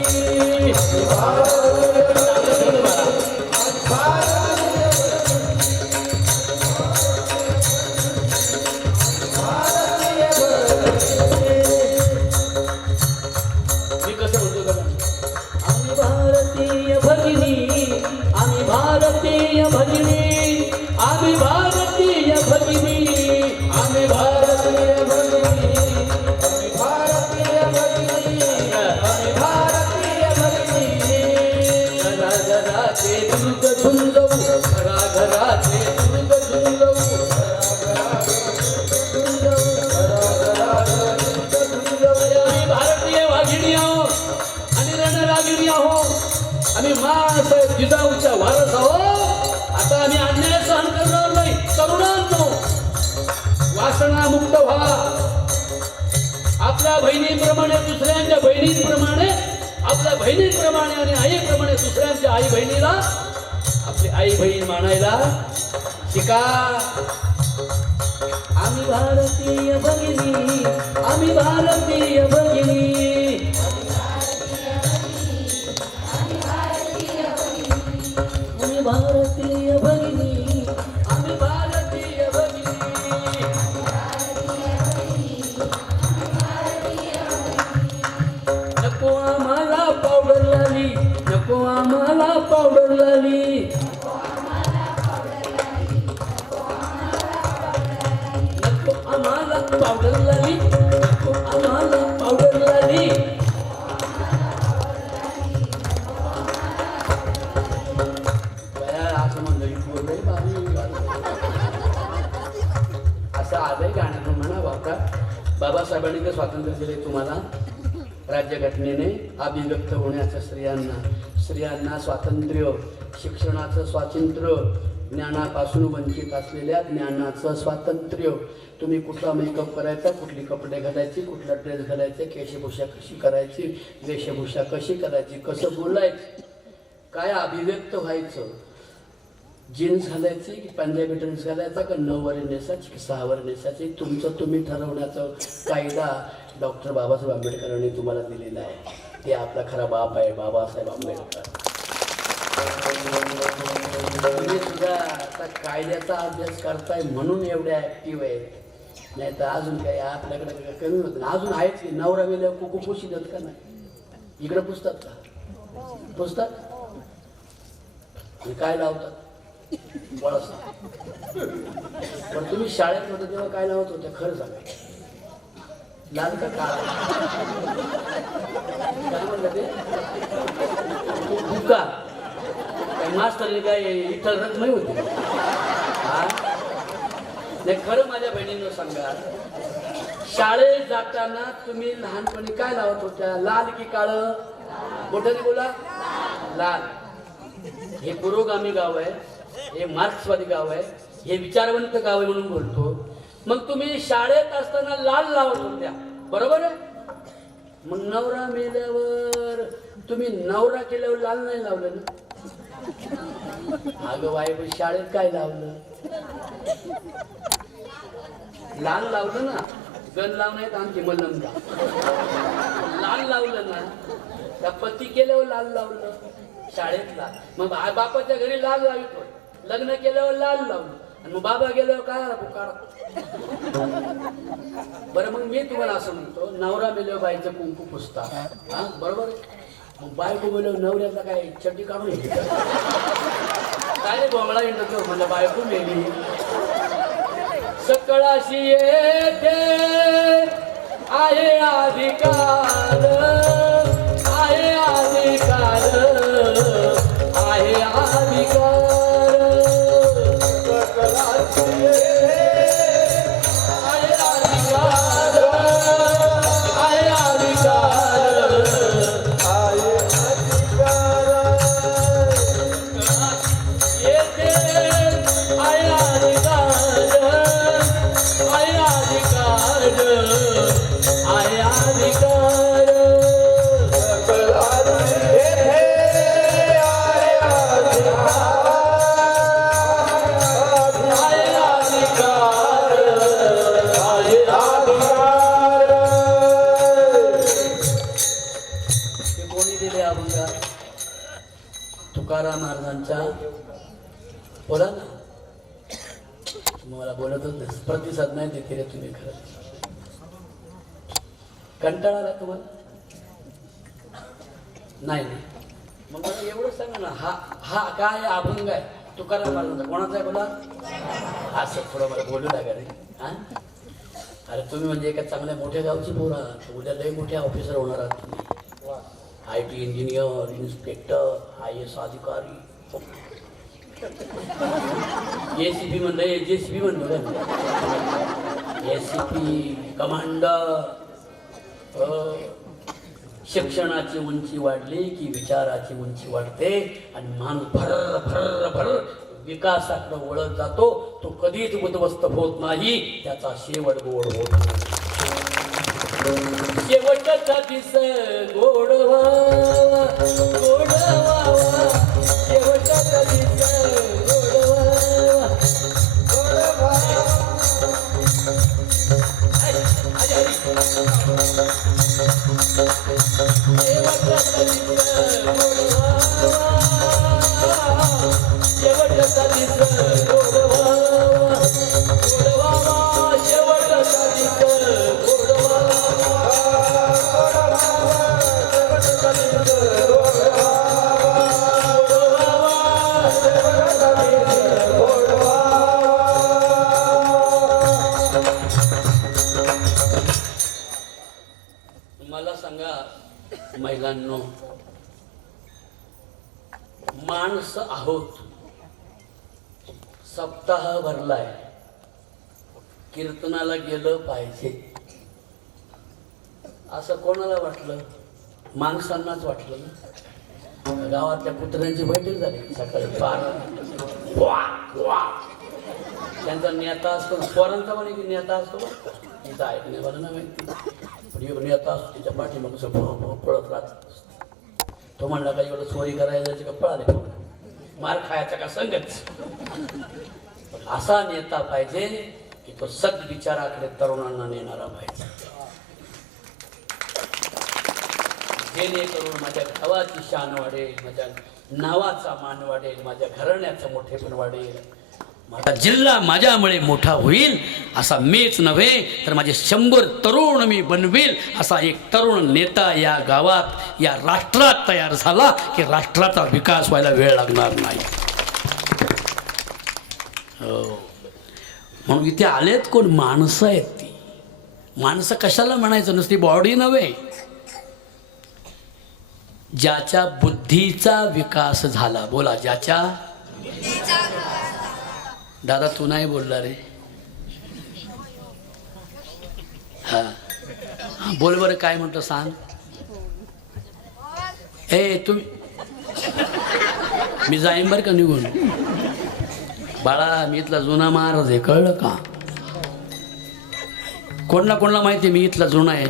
मी कसं म्हणतो का? आम्ही भारतीय भगिनी, आम्ही भारतीय भगिनी, आम्ही भारतीय भगिनी, आम्ही भारतीय भगिनी, आम्ही भारतीय भगिनी, आम्ही भारतीय भगिनी. घराघराचे दुर्ग झुंजवू, घराघराचे दुर्ग झुंजवू, आम्ही भारतीय वाघिणी आहोत आणि रणरागिणी आहोत. आम्ही मासाहेब जिजाऊच्या वारस आहोत. आता आम्ही अन्याय सहन करणार नाही. तरुणांनो वासनामुक्त व्हा. आपल्या बहिणीप्रमाणे दुसऱ्यांच्या बहिणींप्रमाणे, आपल्या बहिणींप्रमाणे आणि आईप्रमाणे दुसऱ्यांच्या आई बहिणीला आपली आई बहीण मानायला शिका. आम्ही भारतीय भगिनी, आम्ही भारतीय भगिनी, आम्ही भारतीय भगिनी, आम्ही भारतीय भगिनी. नको आम्हाला पावडर लाली, नको आम्हाला पावडर लाली, नको आम्हाला पावडर लाली, नको आम्हाला पावडर लाली. असं म्हणलं असं आलंय गाण्याचं म्हणा बाबा. बाबासाहेबांनी तर स्वातंत्र्य दिले तुम्हाला राज्यघटनेने अभिव्यक्त होण्याचं स्त्रियांना स्वातंत्र्य, शिक्षणाचं स्वातंत्र्य, ज्ञानापासून वंचित असलेल्या ज्ञानाचं स्वातंत्र्य. तुम्ही कुठला मेकअप करायचा, कुठली कपडे घालायची, कुठला ड्रेस घालायचे, केशभूषा कशी करायची, वेशभूषा कशी करायची, कसं बोलायचं, काय अभिव्यक्त व्हायचं, जीन्स घालायची की पंजाबी ड्रेस घालायचा का 9 वर नेसायची की 6 वर नेसायची, तुमचं तुम्ही ठरवण्याचं कायदा डॉक्टर बाबासाहेब आंबेडकरांनी तुम्हाला दिलेला आहे. ते आपला खरा बाप आहे बाबासाहेब आंबेडकर. तुम्ही सुद्धा आता कायद्याचा अभ्यास करताय म्हणून एवढ्या ॲक्टिव्ह आहेत. नाही तर अजून काही आपल्याकडे कमी होतं. अजून आहेच की नवरा वेळेला कुकू पुशीत का नाही? इकडे पुसतात का? पुसतात. काय लावतात? वळसा. पण तुम्ही शाळेत होते तेव्हा काय लावत होत्या खरं सांगायचं? लाल का काळा? काय म्हणलं ते? भुका. काय मास्तरने काय इथं रंगमय होती? हा नाही, खरं माझ्या बहिणींना सांगा, शाळेत जाताना तुम्ही लहानपणी काय लावत होत्या? लाल की काळं? मोठ्याने बोला. लाल. हे पुरोगामी गाव आहे, हे मार्क्सवादी गाव आहे, हे विचारवंत गाव आहे म्हणून बोलतो. मग तुम्ही शाळेत असताना लाल लावत होत्या, बरोबर आहे? मग नवरा मेल्यावर तुम्ही नवरा केल्यावर लाल नाही लावलं ना? अगं बाई, शाळेत काय लावलं? लाल लावलं ना. गण लावण्यात आमची मलम लाल लावलं ना त्या पती केल्यावर लाल लावलं शाळेत लाल मग बापाच्या घरी लाल लावतो लग्न केल्यावर लाल लावलं आणि मग बाबा गेल्यावर काय आला काढा बरं मग मी तुम्हाला असं म्हणतो नवरा मेल्यावर बाईचं कुंकू पुसता हा बरोबर मग बायको मेल्यावर नवऱ्याचा काय चड्डी काढून येते काय बोंगळा येतो म्हणलं बायको मेली सकळाशी येते आहे अधिकार आहे अधिकार आहे अधिकार सकळाशी येते आहे अधिकार आहे अधिकार आहे अधिकार येते आहे अधिकार तुकाराम महाराजांच्या बोला ना मला बोलतच नाही प्रतिसाद नाही देते रे तुम्ही खरं कंटाळा आला तुम्हाला नाही मग मला एवढं सांगा ना हा हा काय अभंग आहे तुकाराम महाराजांचा कोणाचा आहे बोला असं थोडं मला बोलू लागा रे हा अरे तुम्ही म्हणजे एका चांगल्या मोठ्या गावची पोर आहात उद्या लई मोठे ऑफिसर होणार आहात तुम्ही IT इंजिनियर इन्स्पेक्टर IAS अधिकारी ACP म्हणलं JCP म्हणलं ACP कमांडर शिक्षणाची उंची वाढली की विचाराची उंची वाढते आणि माणूस भर भर भर विकासाकडे वळत जातो तो कधीच उद्ध्वस्त होत नाही त्याचा शेवट गोड होतो शेवटचा दिस गोडवा गोडवा शेवटचा दिस गोडवा गोडवा शेवटचा दिस गोडवा शेवटचा दिस गोडवा गोडवा शेवटचा दिस गोडवा मला सांगा महिलांनो माणसं आहोत सप्ताह भरलाय कीर्तनाला गेलं पाहिजे असं कोणाला वाटलं माणसांनाच वाटलं ना गावातल्या कुत्र्यांची बैठक झाली सकाळी 12 त्यांचा नेता असतो पोरांचा म्हणे की नेता असतो तिथं ऐकणे मला ना माहिती पण एक नेता असतो तिच्या पाठीमाग असं पळत राहत तो म्हणला का एवढं चोरी करायला जायची का पळाले मार खायचा का संगच असा नेता पाहिजे की तो सद्विचाराकडे तरुणांना नेणारा पाहिजे जेणेकरून माझ्या गावाची शान वाढेल माझ्या नावाचा मान वाढेल माझ्या घराण्याचं मोठेपण वाढेल माझा जिल्हा माझ्यामुळे मोठा होईल असा मीच नव्हे तर माझे 100 तरुण मी बनवेल असा एक तरुण नेता या गावात या राष्ट्रात तयार झाला की राष्ट्राचा विकास व्हायला वेळ लागणार नाही हो म्हणून इथे आलेत कोण माणसं आहेत ती माणसं कशाला म्हणायचं नुसती बॉडी नव्हे ज्याच्या बुद्धीचा विकास झाला बोला ज्याच्या दादा तू नाही बोलला रे हा बोल बरं काय म्हणतो सांग ए तुम्ही मी जाईन बरं का निघून बाळा मी इथला जुना महाराज आहे कळलं का कोणाला माहिती मी इथला जुना आहे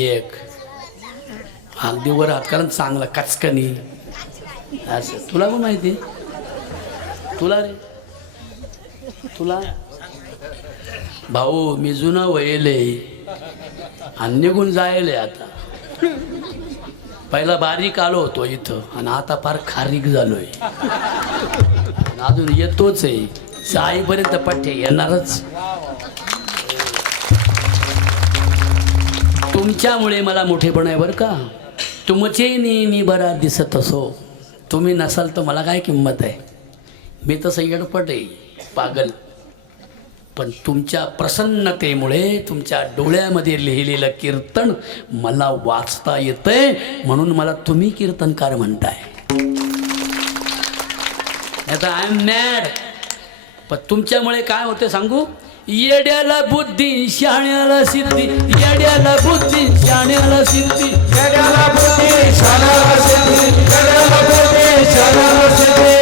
एक अगदी वर हात कारण चांगला कचकनी असं तुला पण माहिती तुला रे तुला भाऊ मी जुना वयले आणि निघून जायले आता. पहिला बारीक आलो होतो इथं आणि आता फार खारीक झालोय. अजून येतोच आहे. जाईपर्यंत पठ्ठे येणारच. तुमच्यामुळे मला मोठेपण आहे बरं का. तुमचे नेहमी बरा दिसत असो, तुम्ही नसाल तर मला काय किंमत आहे. मी तसं येडपट आहे, पागल. पण तुमच्या प्रसन्नतेमुळे तुमच्या डोळ्यामध्ये लिहिलेलं कीर्तन मला वाचता येतंय, म्हणून मला तुम्ही कीर्तनकार म्हणताय. आता आय एम मॅड. पण तुमच्यामुळे काय होते सांगू. येड्याला बुद्धी शाण्याला सिद्धी, येड्याला बुद्धी शाण्याला सिद्धी, येड्याला बुद्धी शाण्याला सिद्धी, येड्याला बुद्धी शाण्याला सिद्धी.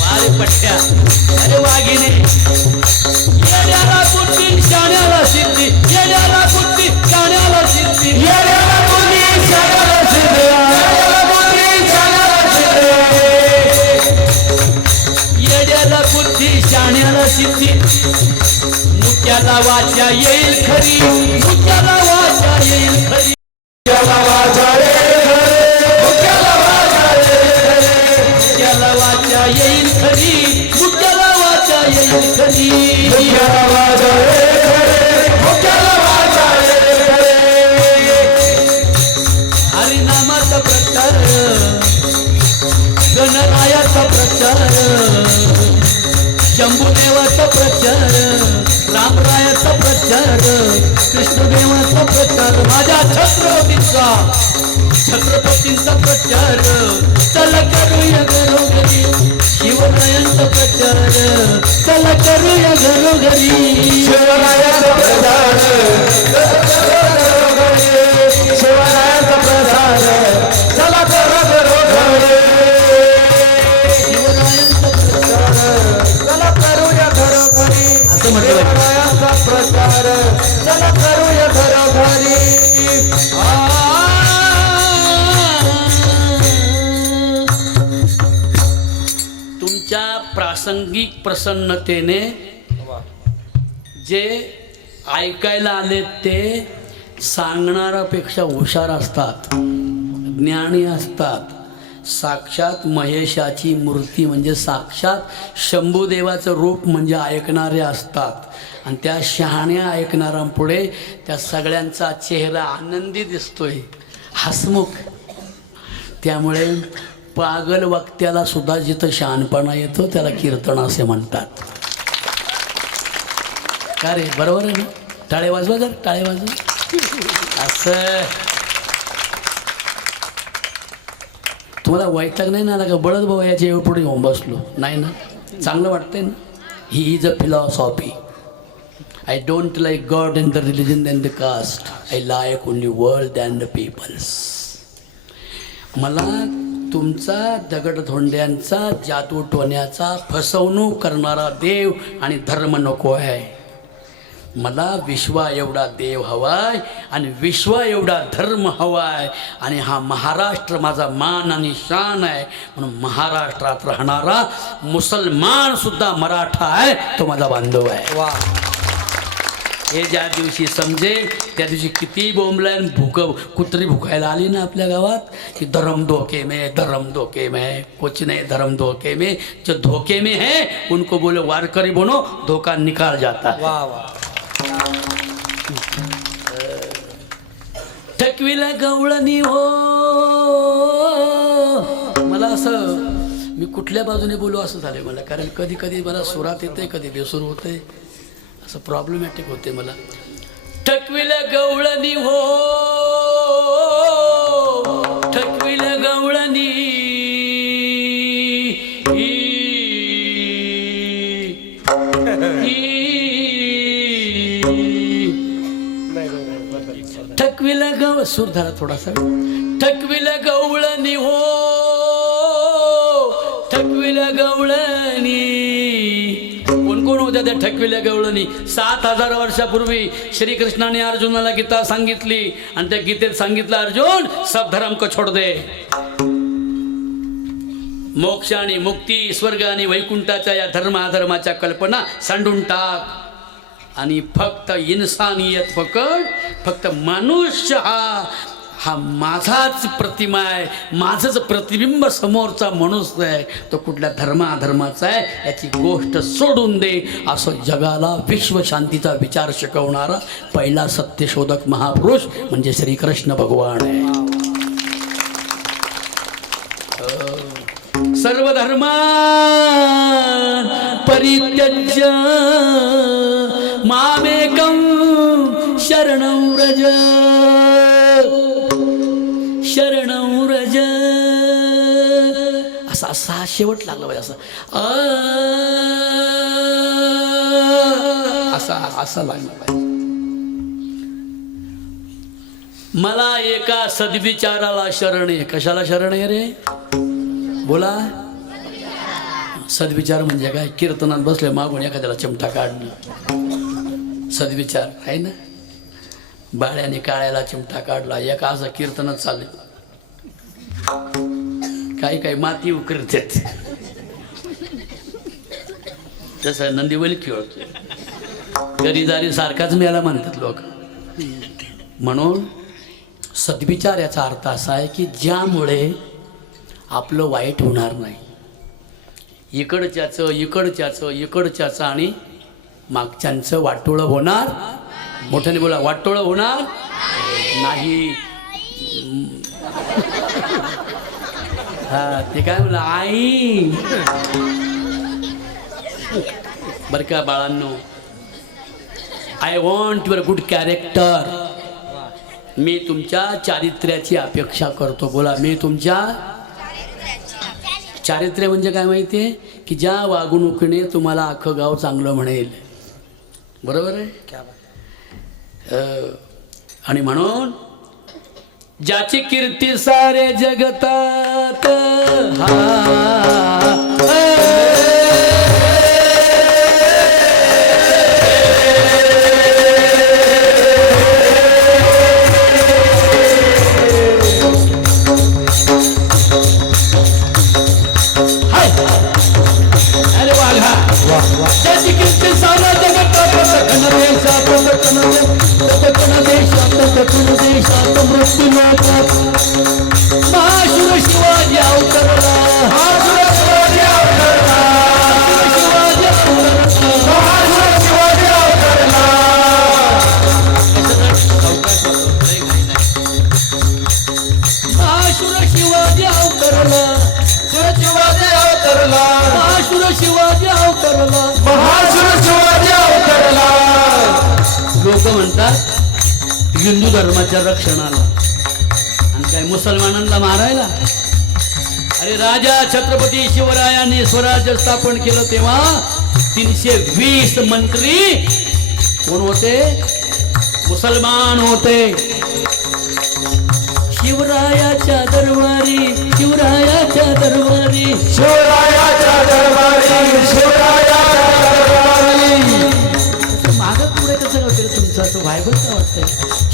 वारे पट्ट्या अरे वाघिने. येड्याला बुद्धी शाण्याला सिद्धी, येड्याला बुद्धी शाण्याला सिद्धी, येड्याला बुद्धी शाण्याला सिद्धी, येड्याला बुद्धी शाण्याला सिद्धी. येड्याला बुद्धी शाण्याला सिद्धी. मुक्याला वाचा येईल खरी, मुक्याला वाचा येईल खरी, मुक्याला वाचा येईल खरी, मुक्याला वाचा येईल खरी, मुक्याला वाचा येईल खरी, मुक्याला वाचा येईल खरी, मुक्याला वाचा येईल खरी, मुक्याला वाचा येईल खरी. हरिनामाचा प्रचार, गणरायाचा प्रचार, शंभूदेवाचा प्रचार, रामरायाचा प्रचार, कृष्णदेवाचा प्रचार, माझ्या छत्रपतींचा प्रचार. चला करूया घरोघरी शिवरायांचा प्रचार, चला करूया घरोघरी शिवरायांचा प्रचार, शिवरायांचा प्रचार, चला करा घरोघरी. शिवरायांचा प्रचार, चला करूया घरोघरी. असं म्हटलं. शिवरायांचा प्रचार, चला करूया घरोघरी. तुमच्या प्रासंगिक प्रसन्नतेने जे ऐकायला आले ते सांगणाऱ्यापेक्षा हुशार असतात, ज्ञानी असतात. साक्षात महेशाची मूर्ती म्हणजे साक्षात शंभूदेवाचं रूप म्हणजे ऐकणारे असतात. आणि त्या शहाण्या ऐकणाऱ्यांपुढे त्या सगळ्यांचा चेहरा आनंदी दिसतोय, हसमुख. त्यामुळे पागल वक्त्याला सुद्धा जिथं शहाणपणा येतो त्याला कीर्तन असे म्हणतात. का रे, बरोबर आहे ना. टाळे वाजवा जर, टाळे वाजवा. असं तुम्हाला वैताग नाही ना आला का बळद बाबा याच्या एवढं पुढे येऊन बसलो नाही ना. चांगलं वाटतंय ना. He is a philosophy. I don't like God and the religion and the caste. I like only world and the peoples. मला तुमचा दगडधोंड्यांचा, जादू टोण्याचा, फसवणूक करणारा देव आणि धर्म नको आहे. मला विश्वा एवढा देव हवाय आणि विश्वा एवढा धर्म हवाय. आणि हा महाराष्ट्र माझा मान आणि शान आहे, म्हणून महाराष्ट्रात राहणारा मुसलमान सुद्धा मराठा आहे, तो माझा बांधव आहे. हे ज्या दिवशी समजेल त्या दिवशी किती बोंबलाय. कुत्री भुकायला आली ना आपल्या गावात की धर्म धोखे में, धर्म धोखे में. कुछ नहीं, धर्म धोखे में. जो धोखे में है उनको बोलो वारकरी बनो, धोखा निकाल जाता है. वाह वाह. थकविला गवळणी हो. मला असं मी कुठल्या बाजूने बोलू असं झालं मला, कारण कधी कधी मला सुरात येते, कधी बेसूर होते, असं प्रॉब्लेमॅटिक होते मला. थकविला गवळणी हो, थकविला गवळणी. थकविला गव सूर धरा थोडासा. थकविला गवळणी हो, थकविला गवळणी. कोण कोण होत्या त्या ठकविल्या गवळणी? 7000 वर्षापूर्वी श्रीकृष्णाने अर्जुनाला गीता सांगितली आणि त्या गीतेत सांगितलं, अर्जुन सब धर्म को छोड़ दे. मोक्ष आणि मुक्ती, स्वर्ग आणि वैकुंठाच्या या धर्माधर्माच्या कल्पना सांडून टाक आणि फक्त इन्सानियत पकड. फक्त मनुष्य हा माझाच प्रतिमा आहे, माझंच प्रतिबिंब समोरचा मनुष्य आहे, तो कुठल्या धर्माधर्माचा आहे याची गोष्ट सोडून दे. असं जगाला विश्वशांतीचा विचार शिकवणारा पहिला सत्यशोधक महापुरुष म्हणजे श्रीकृष्ण भगवान आहे. सर्वधर्मान् परित्यज्य मामेकं शरणं व्रज शरणं व्रज. असा शेवट लागला पाहिजे. असा लागला पाहिजे. मला एका सद्विचाराला शरण आहे. कशाला शरण आहे रे? बोला. सद्विचार म्हणजे काय? कीर्तनात बसले मागून एखाद्याला चिमटा काढणं सद्विचार आहे ना. बाळ्याने काळ्याला चिमटा काढला, एका असं कीर्तनात चालले. काही काही माती उकरतात, तसं नंदीवली खेळतो गरीदारी सारखाच मेला म्हणतात लोक. म्हणून सद्विचार याचा अर्थ असा आहे की ज्यामुळे आपलं वाईट होणार नाही. इकडच्याचं आणि मागच्यांचं वाटोळं होणार. मोठ्याने बोला, वाटोळं होणार नाही. हा ते काय म्हणलं आई. बरं का बाळांनो, I want your good character. मी तुमच्या चारित्र्याची अपेक्षा करतो. बोला, मी तुमच्या चारित्र्य म्हणजे काय माहिती आहे? की ज्या वागणुकीने तुम्हाला अख्खं गाव चांगलं म्हणेल. बरोबर आहे. आणि म्हणून ज्याची कीर्ती सारे जगतात महाशूर शिवाजी अवतरला. लोक म्हणतात हिंदू धर्माच्या रक्षणाला आणि काय मुसलमानांना मारायला. अरे राजा छत्रपती शिवरायांनी स्वराज्य स्थापन केलं तेव्हा 320 मंत्री कोण होते? मुसलमान होते. शिवरायाच्या दरबारी शिवरायाच्या दरबारी शिवरायाच्या दरबारी शिवरायाच्या दरबारी. मागं पुढे कसं होते तुमचं असं व्हायबल का वाटतंय?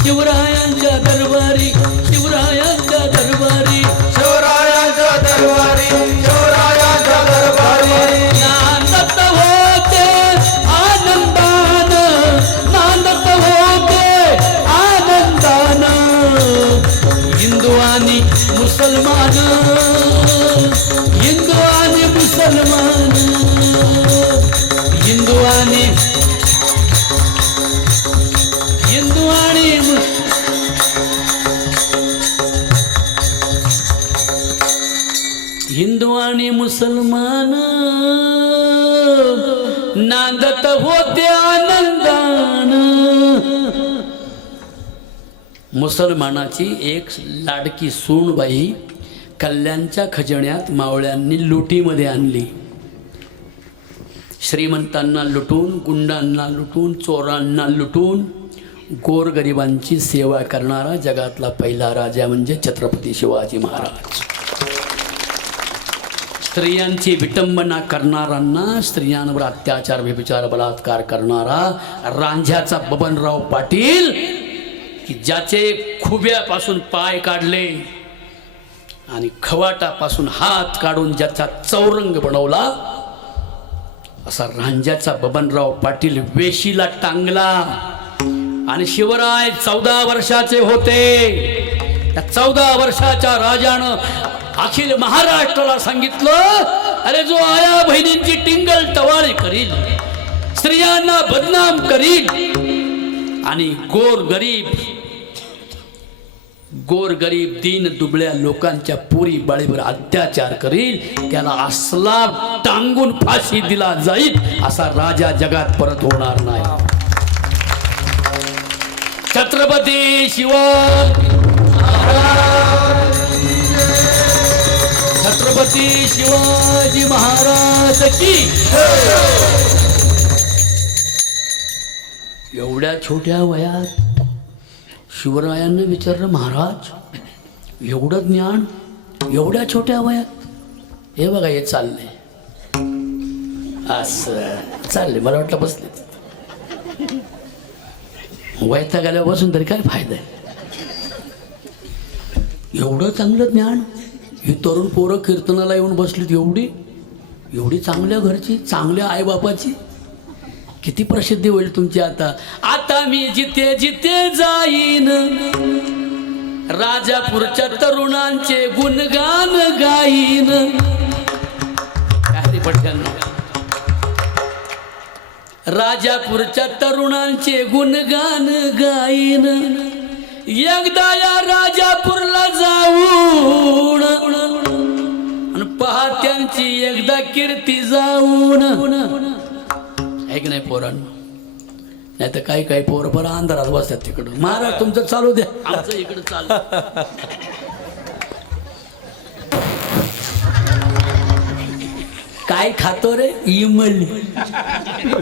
शिवरायांच्या दरबारी शिवरायांच्या दरबारी शिवरायांच्या दरबारी शिवरायांच्या दरबारी. नांदत होते आनंदान नांदत होते आनंदान हिंदू आणि मुसलमान हिंदू आणि मुसलमान हिंदू आणि हिंदू आणि मुसलमान नांदत होते आनंदान. मुसलमानाची एक लाडकी सूणबाई कल्याणच्या खजिन्यात मावळ्यांनी लुटीमध्ये आणली. श्रीमंतांना लुटून, गुंडांना लुटून, चोरांना लुटून गोरगरिबांची सेवा करणारा जगातला पहिला राजा म्हणजे छत्रपती शिवाजी महाराज. स्त्रियांची विटंबना करणाऱ्यांना, स्त्रियांवर अत्याचार व्यभिचार बलात्कार करणारा रांझ्याचा बबनराव पाटील की ज्याचे खुब्यापासून पाय काढले, आणि खवाटापासून हात काढून ज्याचा चौरंग बनवला असा रांजाचा बबनराव पाटील वेशीला टांगला. आणि शिवराय 14 वर्षाचे होते. त्या 14 वर्षाच्या राजानं अखिल महाराष्ट्राला सांगितलं, अरे जो आया बहिणींची टिंगल टवाळी करील, स्त्रियांना बदनाम करील आणि गोरगरीब दीन दुबळ्या लोकांच्या पोरी बाळीवर अत्याचार करील, त्याला असला टांगून फाशी दिला जाईल, असा राजा जगात परत होणार नाही. छत्रपती शिवाजी छत्रपती शिवाजी महाराज की. एवढ्या छोट्या वयात शिवरायांना विचारलं, महाराज एवढं ज्ञान एवढ्या छोट्या वयात? हे बघा हे चाललंय असं चाललंय. मला वाटलं बसले वैताग आल्यावर बसून तरी काय फायदा आहे? एवढं चांगलं ज्ञान. ही तरुण पोरं कीर्तनाला येऊन बसलीत, एवढी चांगल्या घरची, चांगल्या आईबापाची. किती प्रसिद्धी होईल तुमची. आता मी जिथे जिथे जाईन राजापूरच्या तरुणांचे गुणगान गाईन. काय पटकन राजापूरच्या तरुणांचे गुणगान गाईन. एकदा या राजापूरला जाऊन आणि पहात्यांची एकदा कीर्ती जाऊन. ऐक नाही पोरांनो, नाही तर काही पोरं बरं अंधारात बसतात तिकडं. महाराज तुमचं चालू द्या, आमचं इकडं चालू. काय खातो रे?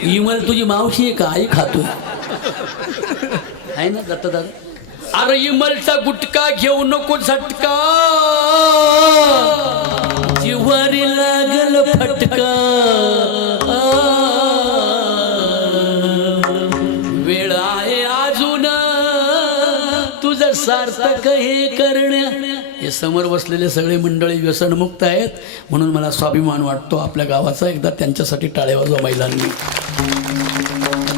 इमल तुझी मावशी आहे का? आई खातोय आहे ना दत्त दादा? अरे इमलचा गुटखा घेऊ नको झटका, जिव्हारी लागल फटका. वेळ आहे अजून तुझं सार्थक हे करण्या. हे समोर बसलेले सगळे मंडळी व्यसनमुक्त आहेत, म्हणून मला स्वाभिमान वाटतो आपल्या गावाचा. एकदा त्यांच्यासाठी टाळ्या वाजवा महिलांनी.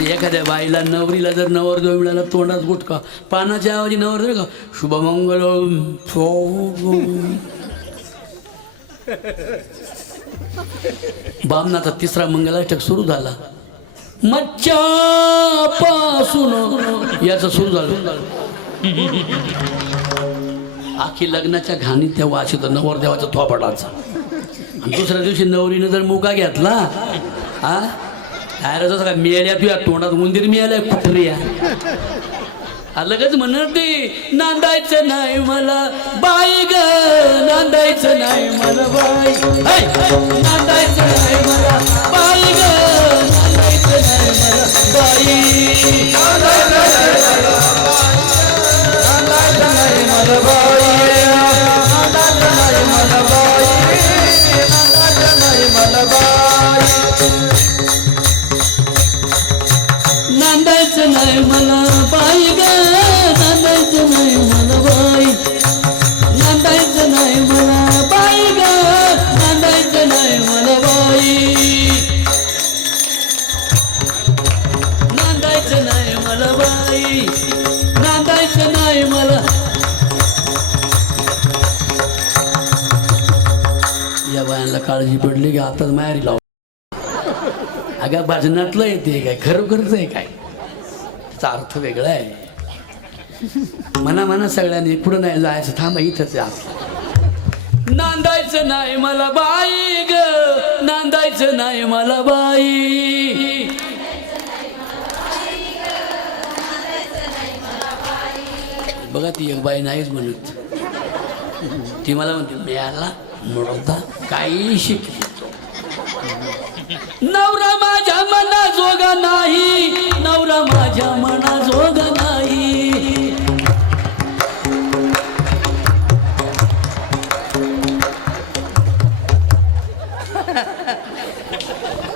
एखाद्या बाईला नवरीला जर नवरदेव मिळाला तोंडात गुटखा, पानाच्या आवाजी नवरदेव का शुभमंगल बामनाचा 3रा मंगलाष्टक सुरू झाला. मच्छा पासून याचं सुरू झालं. आखी लग्नाच्या घाणी त्या वाचित नवरदेवाचा थोपाटाचा. आणि दुसऱ्या दिवशी नवरीनं जर मुका घेतला, हा काय जसं काय मिळाल्या तुझ्या तोंडात उंदीर मिळाल्या कुत्रिया. लगच म्हणत ते नांदायचं नाही मला बाई ग, नांदायचं नाही मला बाई, नांदायचं नाही मला बाई ग, नांदायचं नाही मला बाई, नांदायचं नाही मला बाई, नांदायचं नाही मला बाई, नांदायचं नाही मला बाई, नांदायचं नाही मला बाई ग, नांदायचं नाही मला बाई, नांदायचं नाही मला बाई ग, नांदायचं नाही मला बाई, नांदायचं नाही मला बाई, नांदायचं नाही मला. या बायांना काळजी पडली की आताच माहेरी लाव. अगं भजनातलं येते काय, खरोखरच आहे काय, त्याचा अर्थ वेगळा आहे. मना सगळ्यांनी पुढं नाही जायचं, थांबा इथंच आहे. नांदायचं नाही मला बाई ग, नांदायचं नाही मला बाई, बघा ती एक बाई नाहीच म्हणत. ती मला म्हणते मिळाला म्हणता काही शिकली. नवरा माझ्या मना जोगा नाही, नवरा माझ्या मना जोगा नाही.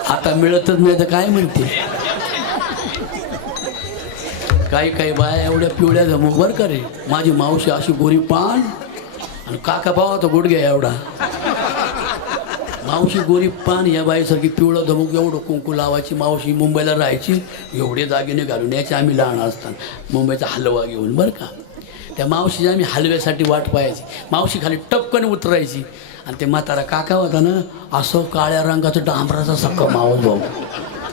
आता मिळतच नाही तर काय म्हणते. काही बाया एवढ्या पिवळ्या जमूक बर करे. माझी मावशी अशी गोरी पान आणि काका पावा तो गुडघ्या एवढा. मावशी गोरी पान या बाईसारखी पिवळं धमक एवढं कुंकू लावायची. मावशी मुंबईला राहायची, एवढे दागिने घालून यायचे आम्ही लहान असताना मुंबईचा हलवा घेऊन बरं का. त्या मावशीची आम्ही हलव्यासाठी वाट पाहायची. मावशी खाली टपकन उतरायची आणि ते म्हातारा काका होता ना, असं काळ्या रंगाचं डांबराचा सक्का मावस भाऊ,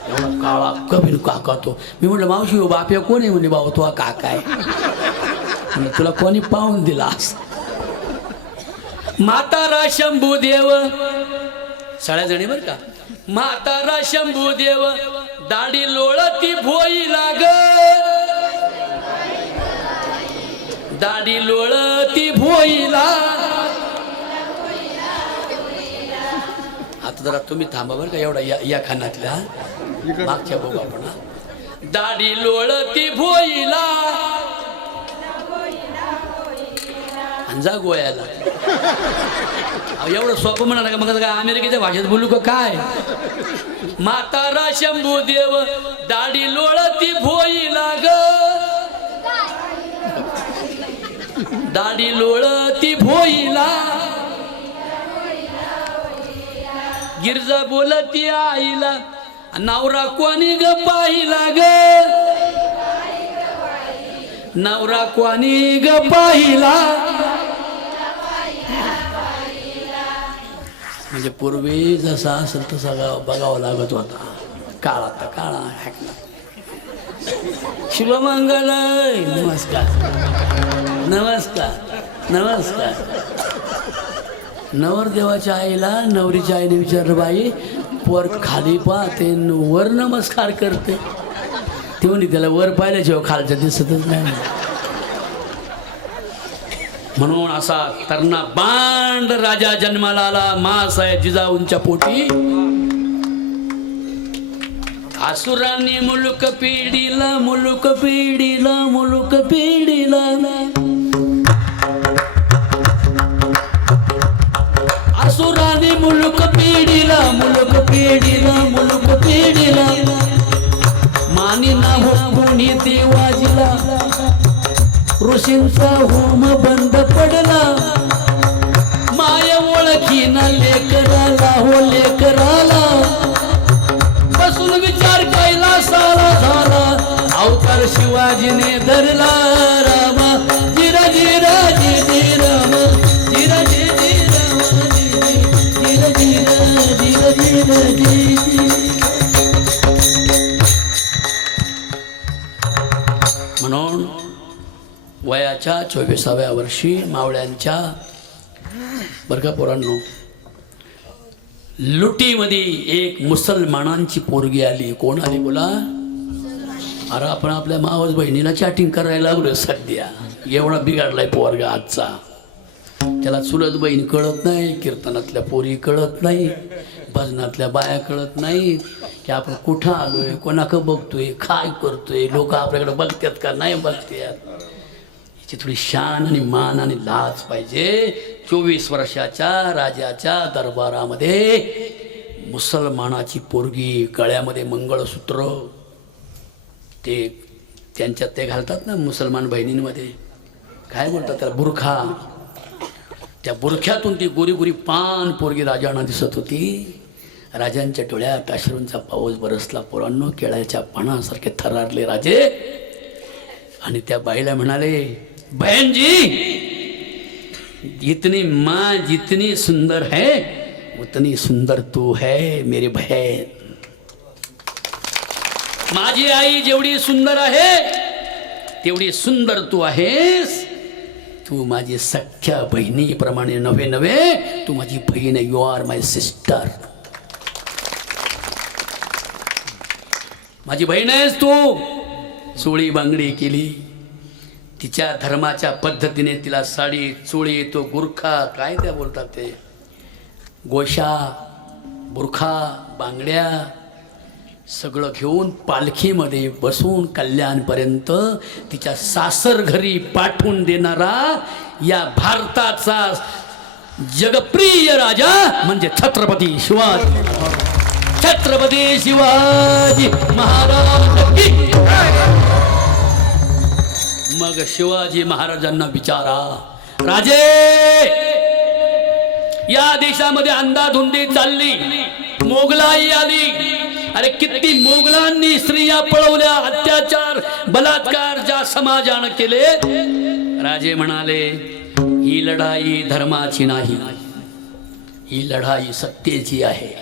एवढा काळा कबीर काका तो. मी म्हटलं मावशी हो बाप्या कोण आहे? म्हणजे भाऊ तो हा काका आहे. म्हणजे तुला कोणी पाहून दिला असं. म्हातारा शंभूदेव सगळ्या जणी बर का. म्हातारा शंभूदेव दाढी लोळती भोईला ग, दाढी लोळती भोईला. आता जरा तुम्ही थांबा बरं का, एवढा या खानातल्या मागच्या बघू आपण. दाढी लोळती भोईला आणि जा गोव्याला. एवढं सोपं म्हणाला का? मग काय अमेरिकेच्या भाषेत बोलू का काय? म्हातारा शंभूदेव दाढी लोळती भोईला ग, दाढी लोळती भोईला. गिरजा बोलती आईला, नवरा कोणी ग पाहिला ग, नवरा कोणी ग पाहिला. म्हणजे पूर्वी जसा असेल तसा बघावं लागत होता. काळा तर काळा हॅकला. शिवमंगल नमस्कार नमस्कार नमस्कार. नवरदेवाच्या आईला नवरीच्या आईने विचारलं, बाई पोर खाली पाहते वर नमस्कार करते. ते म्हणे त्याला वर पाहिल्याशिवाय खालच्या दिसतच नाही. म्हणून असा तरणा बांड राजा जन्माला आला मासाहेब जिजाऊंच्या पोटी. असुरांनी मुलुक पिढीला, मुलुक पिढीला, मुलुक पिढीला. असुरांनी मुलुक पिढीला, मुलुक पिढीला, मुलुक पिढीला. मानी ना हो कोणी देवाजीला, ऋषींचा होम बंद पडला. माय ओळखीना लेकराला, हो लेकराला. बसून विचार केला सारा झाला, अवतार शिवाजीने धरला. रामा जिरा जिरा जी राम, जिरा जी राम, जिरा जिरा जिरा जी. म्हणून वयाच्या 24व्या वर्षी मावळ्यांच्या बरं का पोरांनो, लुटीमध्ये एक मुसलमानांची पोरगी आली. कोण आली बोला? अरे आपण आपल्या मावस बहिणीला चॅटिंग करायला लागलो सध्या. एवढा बिघडलाय पोरगा आजचा. त्याला चुलत बहीण कळत नाही, कीर्तनातल्या पोरी कळत नाही, भजनातल्या बाया कळत नाही की आपण कुठं आलोय, कोणाक बघतोय, काय करतोय, लोक आपल्याकडे बघतात का नाही बघतात. याची थोडी शान आणि मान आणि लाज पाहिजे. 24 वर्षाच्या राजाच्या दरबारामध्ये मुसलमानाची पोरगी, गळ्यामध्ये मंगळसूत्र, ते त्यांच्यात ते घालतात ना मुसलमान बहिणींमध्ये, काय बोलतात त्याला, बुरखा. त्या बुरख्यातून ती गोरी गोरी पान पोरगी राजांना दिसत होती. राजांच्या डोळ्यात अश्रूंचा पाऊस बरसला. पोरांनो, केळ्याच्या पानासारखे थरारले राजे. आणि त्या बाईला म्हणाले, बहन जी, इतनी माँ जितनी सुंदर है उतनी सुंदर तू है मेरी बहन. माझी आई जेवढी सुंदर आहे तेवढी सुंदर तू आहेस. तू माझी सख्या बहिणीप्रमाणे नव्हे नव्हे, तू माझी बहीण, यू आर माय सिस्टर. माझी बहीण आहेस तू. चोळी बांगडी केली तिच्या धर्माच्या पद्धतीने, तिला साडी, चोळी, तो गुरखा, काय त्या बोलतात ते, गोशा, बुरखा, बांगड्या सगळं घेऊन पालखीमध्ये बसून कल्याणपर्यंत तिच्या सासर घरी पाठवून देणारा या भारताचा जगप्रिय राजा म्हणजे छत्रपती शिवाजी. छत्रपती शिवाजी महाराज की. मग शिवाजी महाराजांना विचारा, राजे, या देशामध्ये अंधाधुंदी चालली, मोगलाई आली. अरे किती मोगलांनी स्त्रिया पळवल्या, अत्याचार बलात्कार ज्या समाजानं केले. राजे म्हणाले ही लढाई धर्माची नाही, ही लढाई सत्तेची आहे.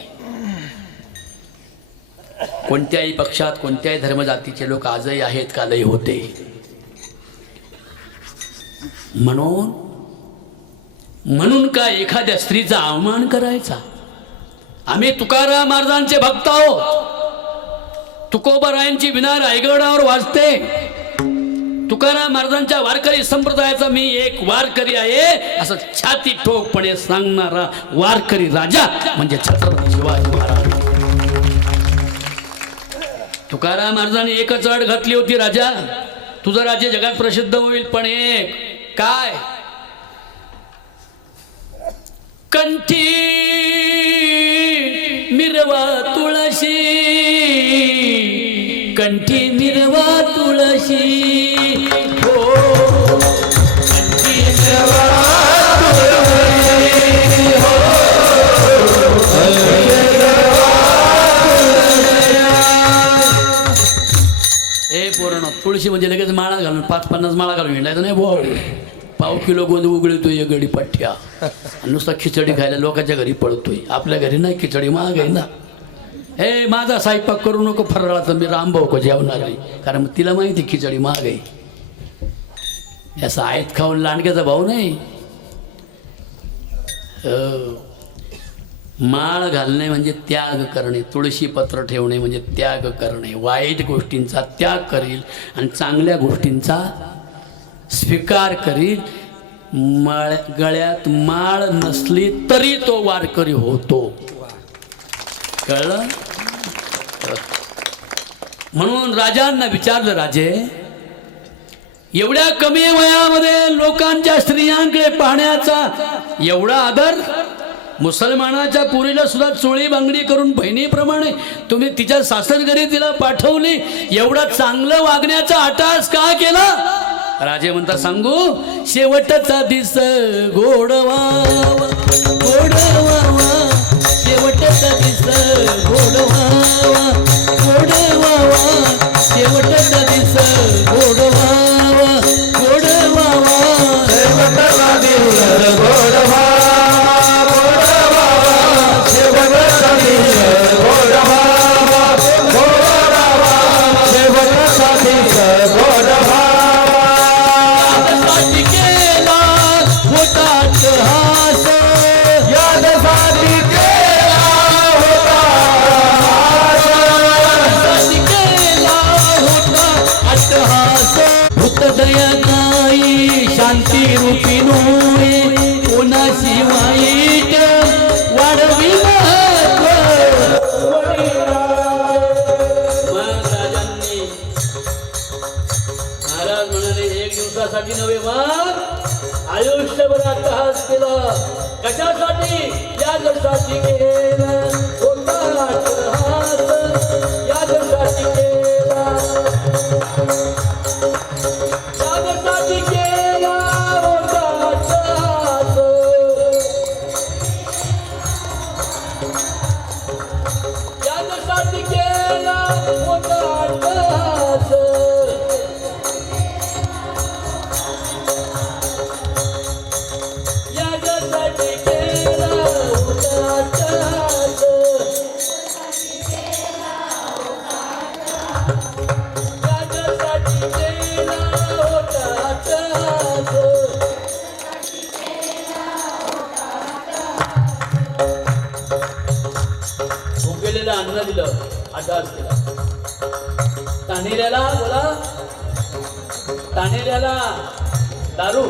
कोणत्याही पक्षात कोणत्याही धर्मजातीचे लोक आजही आहेत का? लय होते. म्हणून काय एखाद्या स्त्रीचा अवमान करायचा? आम्ही तुकाराम महाराजांचे भक्त आहोत. तुकोबारायांची विना रायगडावर वाजते. तुकाराम महाराजांच्या वारकरी संप्रदायाचा मी एक वारकरी आहे असं छाती ठोकपणे सांगणारा वारकरी राजा म्हणजे छत्रपती शिवाजी महाराज. तुकाराम महाराजांनी एकच अट घातली होती, राजा तुझं राज्य जगात प्रसिद्ध होईल, पण एक काय? कंठी मिरवा तुळशी, कंठी मिरवा तुळशी. हो कंठी मिरवा तुळशी, हो ए पोरण तुळशी म्हणजे लगेच माळा घालून 5-50 माळा घालून हिंडायचं नाही भाऊ. पाव किलो गोंद उघडतोय एक गडी पठ्ठ्या, नुसता खिचडी खायला लोकांच्या घरी पळतोय. आपल्या घरी नाही, खिचडी महाग आहे ना. हे माझा स्वयंपाक करू नको फराळाचं, मी रामभाऊ को जेवणार नाही, कारण तिला माहिती खिचडी महाग आहे. असं आयत खाऊन लांडग्याचा भाऊ नाही. माळ घालणे म्हणजे त्याग करणे, तुळशी पत्र ठेवणे म्हणजे त्याग करणे. वाईट गोष्टींचा त्याग करील आणि चांगल्या गोष्टींचा स्वीकार करील. गळ्यात माळ नसली तरी तो वारकरी होतो. कळलं? म्हणून राजांना विचारलं, राजे एवढ्या कमी वयामध्ये लोकांच्या स्त्रियांकडे पाहण्याचा एवढा आदर, मुसलमानाच्या पुरीला सुद्धा चोळी बांगडी करून बहिणीप्रमाणे तुम्ही तिच्या सासरघरी तिला पाठवली, एवढा चांगलं वागण्याचा आटास का केला? राजे म्हणता सांगू, शेवटचा दिस गोडवा गोडवा, शेवटचा दिस गोडवा गोडवा, शेवटचा दिस गोडवा गोडवा, शेवटचा दिवस गोडवा गोडवा, शेवटचा दिवस गोडवा गोडवा, शेवटचा दिवस गोडवा. यादसाठी केला होतात हास, यादसाठी केला होता हास, यादसाठी केला होता अट्टहास. भूतदया नाही शांती रूपी नोळे, कोणाशी वाईट वाढवी महत्व. महाराजांनी महाराज म्हणाले एक दिवसासाठी नव्हे वाद आयुष्यभर अट्टहास केला. कशासाठी? यासाठी केला होता अट्टहास, यासाठी केला, यासाठी केला होता अट्टहास, यासाठी केला होता अट्टहास. यासाठी केला होता अट्टहास, यासाठी केला होता अट्टहास. भुकेलेला अन्न दिलं, अट्टहास केला. तान्हेल्याला बोला, तान्हेल्याला दारू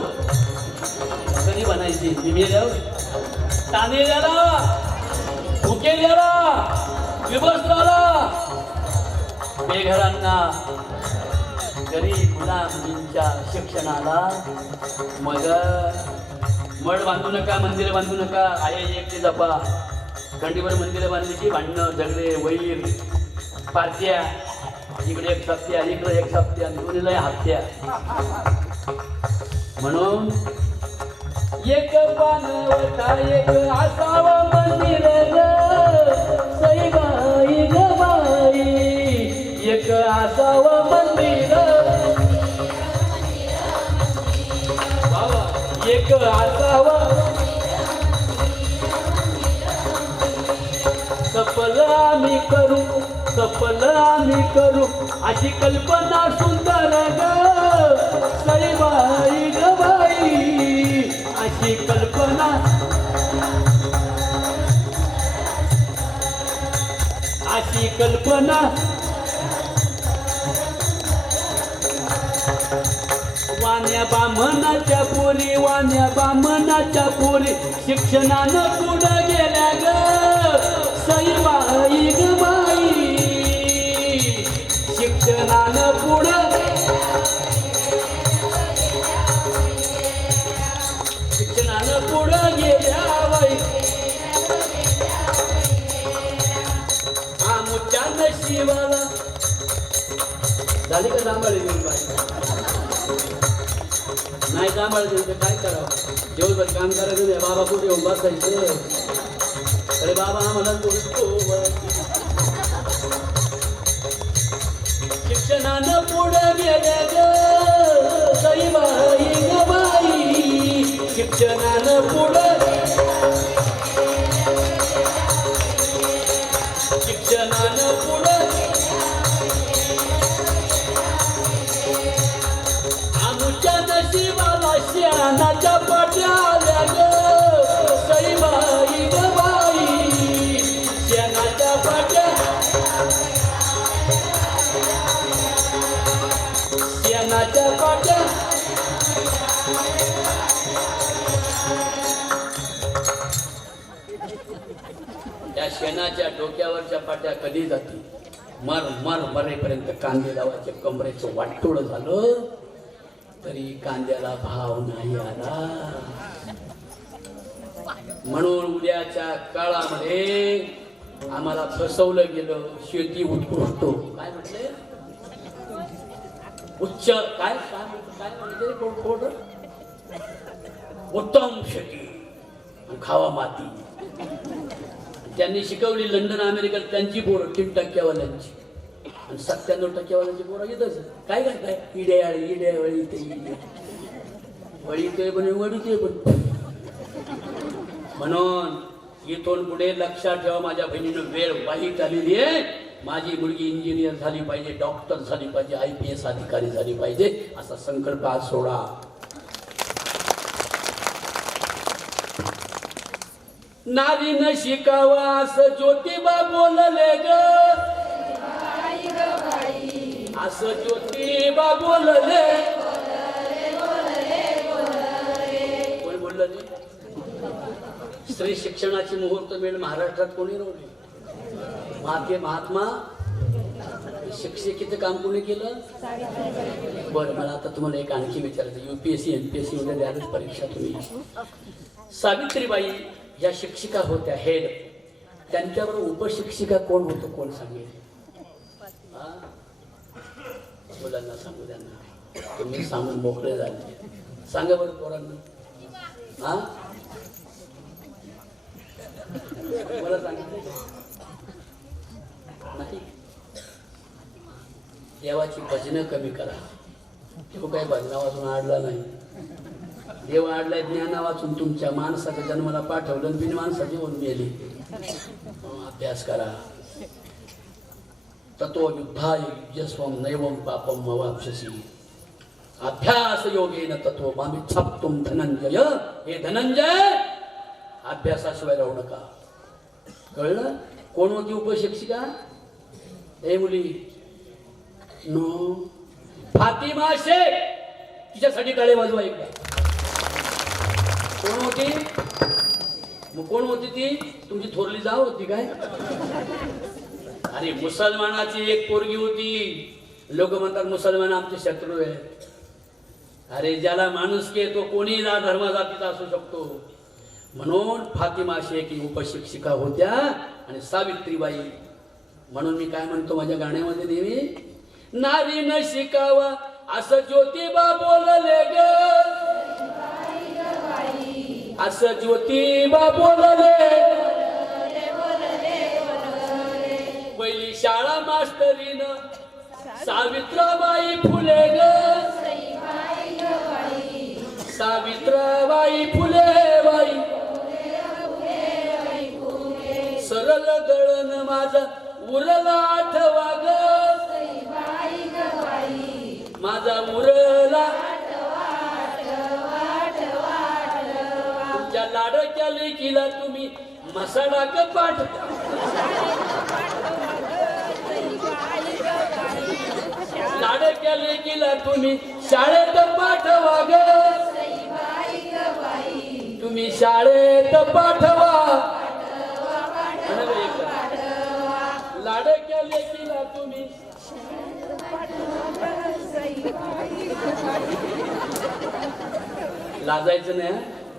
कधी बनायची बिबेल्यावर, तान्हेल्याला भुकेल्याला विभस्त्राला, बेघरांना, गरीब मुला मुलींच्या शिक्षणाला मग मठ बांधू नका, मंदिर बांधू नका, आहे एकटे जपा. खंडीवर मंदिरं बांधली की भांडणं झगडे वैर पार्ट्या, इकडे एक सप्त्या इकडे एक सप्त्या, दोन्हीला हत्या. म्हणून एक पानवटा एक असावं मंदिर ग सईबाई ग बाई एक असावं मंदिर बाबा एक असावं सफल आम्ही करू अशी कल्पना सुंदर ग सईबाई ग बाई अशी कल्पना वाण्या बामणाच्या पोरी शिक्षणानं पुढं गेल्या ग सईबाई ग बाई शिक्षणानं पुढं गेल्या बाई आमच्या नशिबाला झाली का सांभाळली बाई नाही सांभाळते तर काय करावं दिवसभर काम करायचं नाही बाबा कुठे येऊन बसायचे अरे बाबा आम्हाला बोलतो शिक्षणानं पुढे गेल्या ग सईबाई ग बाई शिक्षणानं पुढे आमच्या नशिबाला शेणाच्या पाट्या आल्या ग सईबाई ग बाई शेणाच्या पाट्या त्या शेणाच्या डोक्यावरच्या पाट्या कधी जातील मरेपर्यंत कांदे लावायचे कमरेचं वाटोळ झालं तरी कांद्याला भाव नाही आला म्हणून उद्याच्या काळामध्ये आम्हाला फसवलं गेलं शेती उत्कृष्ट काय म्हटले उच्च काय म्हणते उत्तम शेती खावा माती त्यांनी शिकवली लंडन अमेरिकेत त्यांची पोरं 3% आणि 97% पोरं येतच काय करताय इड्या वळी ते पण वडी पण म्हणून इथून पुढे लक्षात ठेवा माझ्या बहिणीनं वेळ वाईट आलेली आहे माझी मुलगी इंजिनियर झाली पाहिजे डॉक्टर झाली पाहिजे IPS अधिकारी झाली पाहिजे असा संकल्प आज सोडा नारीनं शिकावा असं ज्योतिबा बोलले ग असं ज्योतिबा बोलले कोण बोललं ते स्त्री शिक्षणाची मुहूर्त वेळ महाराष्ट्रात कोणी रोवली महात्मा शिक्षकीचं काम कोणी केलं बरं मला आता तुम्हाला एक आणखी विचारायचं UPSC NPSC मध्ये द्यायलाच परीक्षा तुम्ही सावित्रीबाई या शिक्षिका होत्या हेड त्यांच्यावर उपशिक्षिका कोण होतं कोण सांगेल मुलांना सांगू त्यांना तुम्ही सांगून मोकळे झाले सांगा बरं पोरांना हा मला सांगितलं नाही देवाची भजनं कमी करा तो काही भजना वाचून आडला नाही देव आडलाय ज्ञाना वाचून तुमच्या माणसाच्या जन्माला पाठवलं बिन माणसाची होऊन गेली अभ्यास करा तत्व युद्धाय यस्वम नैवम पापम मवाप्स्यसि अभ्यास योगेन तत्व मामिच्छप्तुम धनंजय हे धनंजय अभ्यासाशिवाय राहू नका कळलं कोण होती उपशिक्षिका हे मुली नो फातिमा शेख तिच्यासाठी टाळे वाजवा एकदा कोण होती मग कोण होती ती तुमची थोरली जाव होती काय अरे मुसलमानाची एक पोरगी होती लोक म्हणतात मुसलमान आमचे शत्रू आहे अरे ज्याला माणुसकी आहे तो कोणी धर्म जातीचा असू शकतो म्हणून फातिमा शेख ही उपशिक्षिका होत्या आणि सावित्रीबाई म्हणून मी काय म्हणतो माझ्या गाण्यामध्ये देवी नारी न शिकावा असं ज्योतिबा बोलले ग असं ज्योतिबा बोलले पहिली शाळा मास्तरीनं सावित्राबाई फुले ग सावित्राबाई फुले बाई सरळ दळण माझा उरला आठवा ग माझा उरला तुमच्या लाडक्या लेकीला तुम्ही मसाला कपाट लाडक्या लेकीला तुम्ही शाळेत पाठवा ग तुम्ही शाळेत पाठवा लाडक्या लेकीला तुम्ही लाजायचं नाही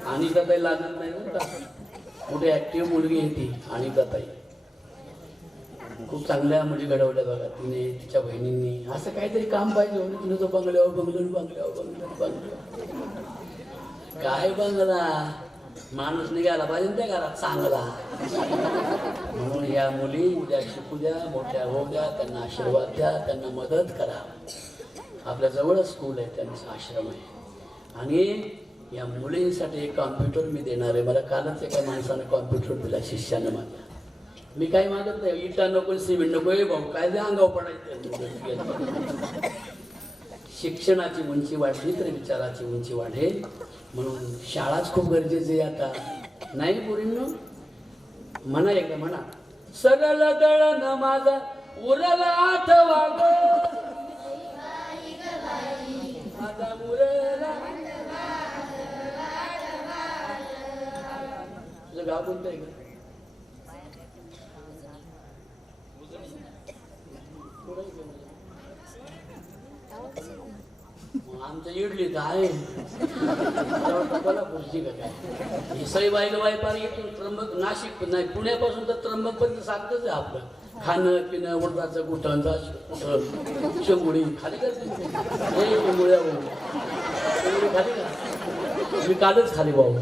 आणि ताई लाजत नाही बरं का कुठे ऍक्टिव्ह मुलगी आहे ती आणि ताई खूप चांगल्या मुली घडवल्या बघा तिने तिच्या बहिणींनी असं काहीतरी काम पाहिजे म्हणजे तुला तो बंगल्यावर काय बंगला माणूस निघाला पाहिजे त्या घरात चांगला म्हणून या मुली उद्या शिकू द्या मोठ्या होऊ द्या त्यांना आशीर्वाद द्या त्यांना मदत करा आपल्या जवळच स्कूल आहे त्यांचा आश्रम आहे आणि या मुलींसाठी एक कॉम्प्युटर मी देणार आहे मला कालच एका माणसानं कॉम्प्युटर दिला शिष्यानं माझ्या मी काही मागत नाही इटा नको सिमेंट नको हे भाऊ काय ते अंगावर पडायचं शिक्षणाची उंची वाढली तर विचाराची उंची वाढेल म्हणून शाळाच खूप गरजेची आहे आता नाही पोरींनो म्हणा एकदा म्हणा सरळ दळण माझा उरला आठवा ग माझा उरला तुझं गाव कोणतं आहे का आमचं इडली तर आहे कोल्हापूरची का काय हिसाईबाईला वायपार इथून त्र्यंबक नाशिक नाही पुण्यापासून तर त्र्यंबक पर्यंत सारखंच आहे आपलं खाणं पिणं उडदाचं कुठं कुठं शेंगुडी खाली करते शेंगुड्या शेंगुडी खाली का मी कालच खाली भाऊ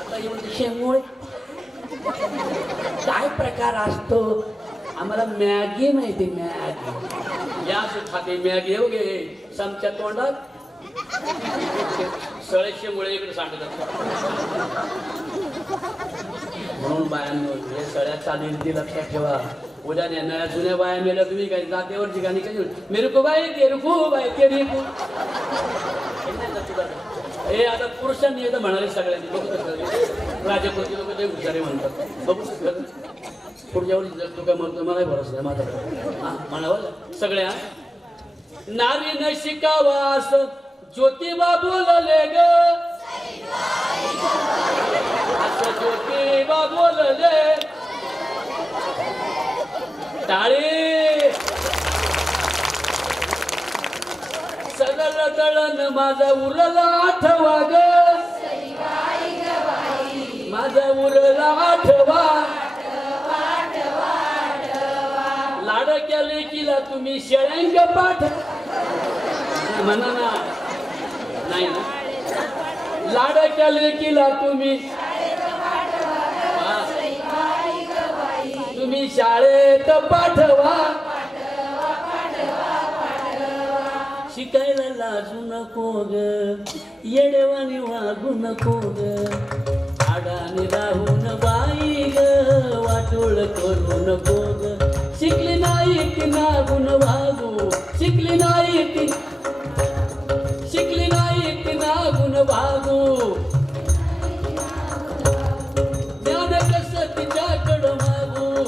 आता एवढं शेंगुळे काय प्रकार असतो आम्हाला मॅगी माहिती मॅगी या असं खाते मॅगी हो गे समच्या तोंडात सळेशेमुळे इकडे सांगतात म्हणून बायांनो हे सळ्या चालीरीती लक्षात ठेवा उद्या नव्या जुन्या बाया मेल्या तुम्ही काय जातेवरची गाणी कशी मेरे को बाई तेरे को बाई तेरे को हे आता पुरुषांनी येतं म्हणाले सगळ्यांनी बघू राजपूरची लोक ते हुशारी म्हणतात बघू पुढच्या वेळी जर तू काय म्हणतो मलाही भरोसा नाही माझा म्हणावं सगळ्या नारीनं शिकावा असं ज्योतिबा बोलले ग असं ज्योतिबा बोलले टाळे सगळं दळण माझा उरला आठवा ग माझा उरला आठवा लाडक्या लेकीला तुम्ही शेळ्यांक पाठ म्हणा ना नाही ना लाडक्या लेकीला तुम्ही तुम्ही शाळेत पाठवा शिकायला लाजू नको ग येडेवानी वागू नको ग आडाने राहून बाई ग वाटोळ करू नको ग शिकली नाही की नागून वागू शिकली नाही की नागून वागू ज्ञान कसं तिच्याकडं मागू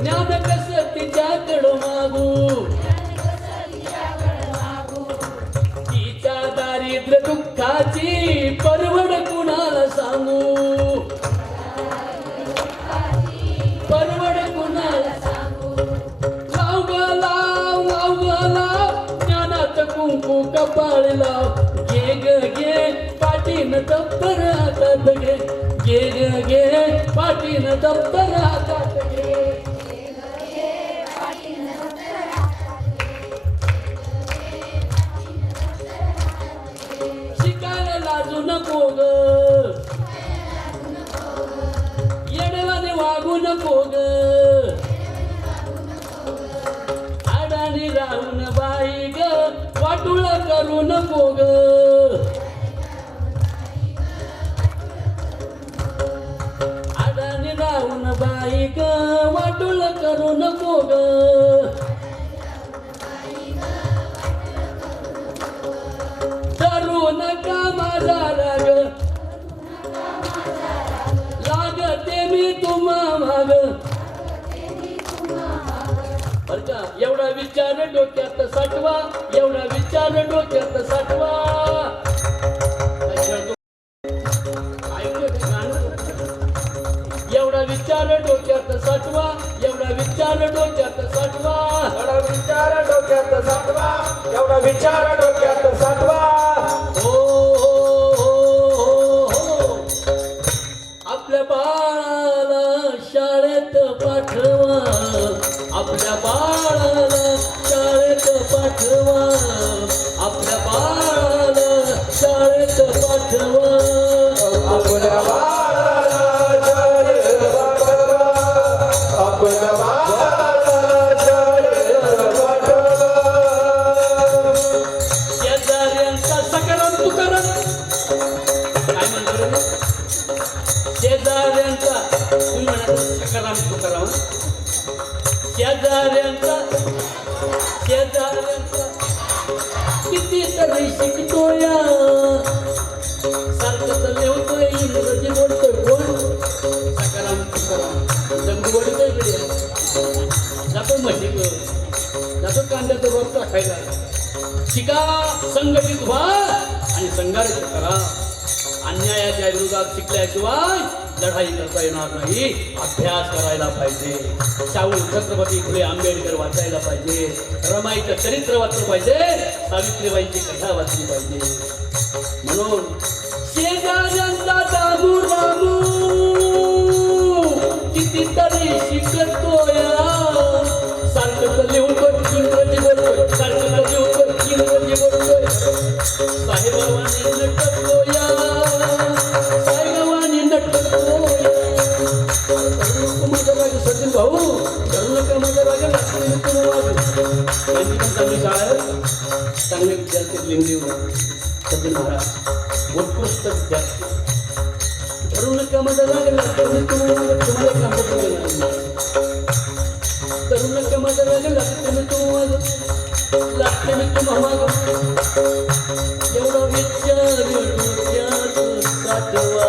ज्ञान कसं तिच्याकडं मागू तिच्या दारिद्र्य दुःखाची परवड कुणाला सांगू परवड कुणाला सांगू लाव ग ज्ञानात कुंकू कपाळ लाव घे ग घे पाठीन दप्तर हातात घे घे पाठीन दप्तर हातात घे नको ग अडाणी राहून बाई ग वाटुळ करू नको ग अडाणी राहून बाई ग वाटुळ करू नको ग करू नका माझा राग लागते मी तुम्हा माग बर का एवढा विचार डोक्यात साठवा एवढा विचार डोक्यात साठवा एवढा विचार डोक्यात साठवा एवढा विचार डोक्यात साठवा एवढा विचार डोक्यात साठवा एवढा विचार डोक्यात साठवा हो आपल्या बाळाला शाळेत पाठवा आपल्या बाळाला शाळेत पाठवा आपल्या बाळाला शाळेत पाठवा आपल्या बाळाला शाळेत पाठवा आपल्या बाळाला शाळेत पाठवा शेजाऱ्यांचा सकाराम तुकाराम काय म्हणतो रे? शेजाऱ्यांचा तुम्ही म्हणा सकाराम तुकाराम शेजाऱ्यांचा किती तरी शिकतोया सारखं तर लिहतोय इंग्रजी बोलतोय कोण सकाराम तुकाराम जंगू बोलतोय इकडे जातो म्हशीक जातो कांद्याचा रोप टाकायला शिका संघटित व्हा आणि संघर्ष करा अन्यायाच्या विरोधात शिकल्याशिवाय लढाई करता येणार नाही अभ्यास करायला पाहिजे शाहू छत्रपती फुले आंबेडकर वाचायला पाहिजे रमाईचं चरित्र वाचलं पाहिजे सावित्रीबाईंची कथा वाचली पाहिजे म्हणून शेजाऱ्यांचा दामू रामू कितीतरी शिकतोय सारखं तर लिहून इंग्रजी बोलतोय सारखं तर लिहून इंग्रजी बोलतोय साहेबांनी नटतोय साहेबांनी नटतोय माझ्या बाजू सचिन भाऊ करू नका माझ्या बाजू लागते त्यांची पण चांगली शाळा आहे चांगले विद्यार्थी लिंगदेव सचिन महाराज उत्कृष्ट विद्यार्थी करू नका माझ्या बाजू लागते तुम्हाला काम करू नका माझ्या बाजू लागते लागते मी तुम्हाला एवढा विचार डोक्यात साठवा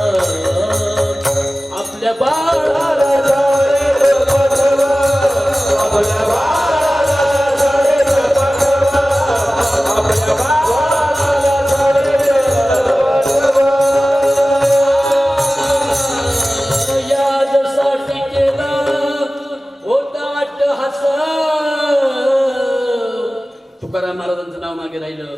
आपल्या बाळाला शाळेत पाठवा आपल्या बाळाला शाळेत पाठवा आपल्या बाळाला शाळेत पाठवा यादसाठी केला होता हसा तुकाराम महाराजांचं नाव मागे राहिलं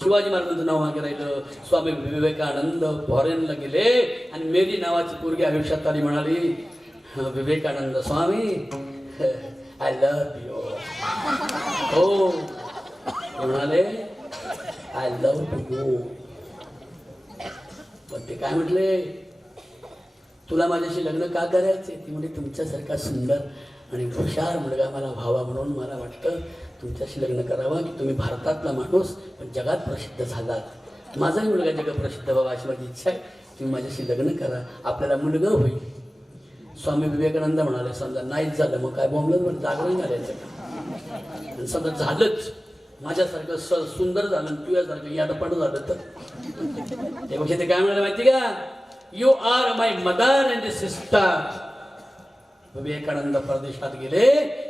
शिवाजी महाराजांचं नाव मागे राहिलं स्वामी विवेकानंद फॉरेनला गेले आणि मेरी नावाची पोरगी आयुष्यात आली म्हणाली Vivekananda Swami I love you हो म्हणाले आय लव्ह यू पण ते काय म्हटले तुला माझ्याशी लग्न का करायचे ती म्हणजे तुमच्यासारखा सुंदर आणि हुशार मुलगा मला व्हावा म्हणून मला वाटतं तुमच्याशी लग्न करावं की तुम्ही भारतातला माणूस पण जगात प्रसिद्ध झालात माझाही मुलगा जगात प्रसिद्ध व्हावा अशी माझी इच्छा आहे तुम्ही माझ्याशी लग्न करा आपल्याला मुलगा होईल स्वामी विवेकानंद म्हणाले समजा नाहीच झालं मग काय बोंबलं पण जागरण करायचं आणि समजा झालंच माझ्यासारखं सुंदर झालं तुझ्यासारखं याडपण झालं तर त्यापेक्षा ते काय म्हणाले माहिती का you are my mother and sister Vivekananda परदेशात गेले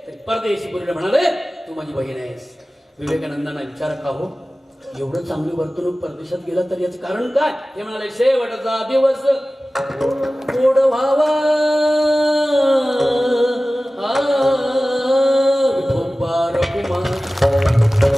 तरी परदेशी पुरीला म्हणाले तू माझी बहीण आहेस विवेकानंदांना विचार का हो एवढं चांगली वर्तणूक परदेशात गेला तर याचं कारण काय ते म्हणाले शेवटचा दिवस गोड व्हावा विठोबा रघुमार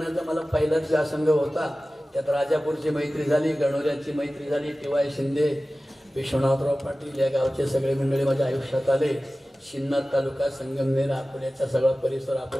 करण्याचा मला पहिलाच व्यासंग होता. त्यात राजापूरची मैत्री झाली, गणोऱ्याची मैत्री झाली, टी.वाय. शिंदे, विश्वनाथराव पाटील या गावचे सगळे मंडळी माझ्या आयुष्यात आले. शिन्नर तालुका, संगमनेर, अकोल्याचा सगळा परिसर आपण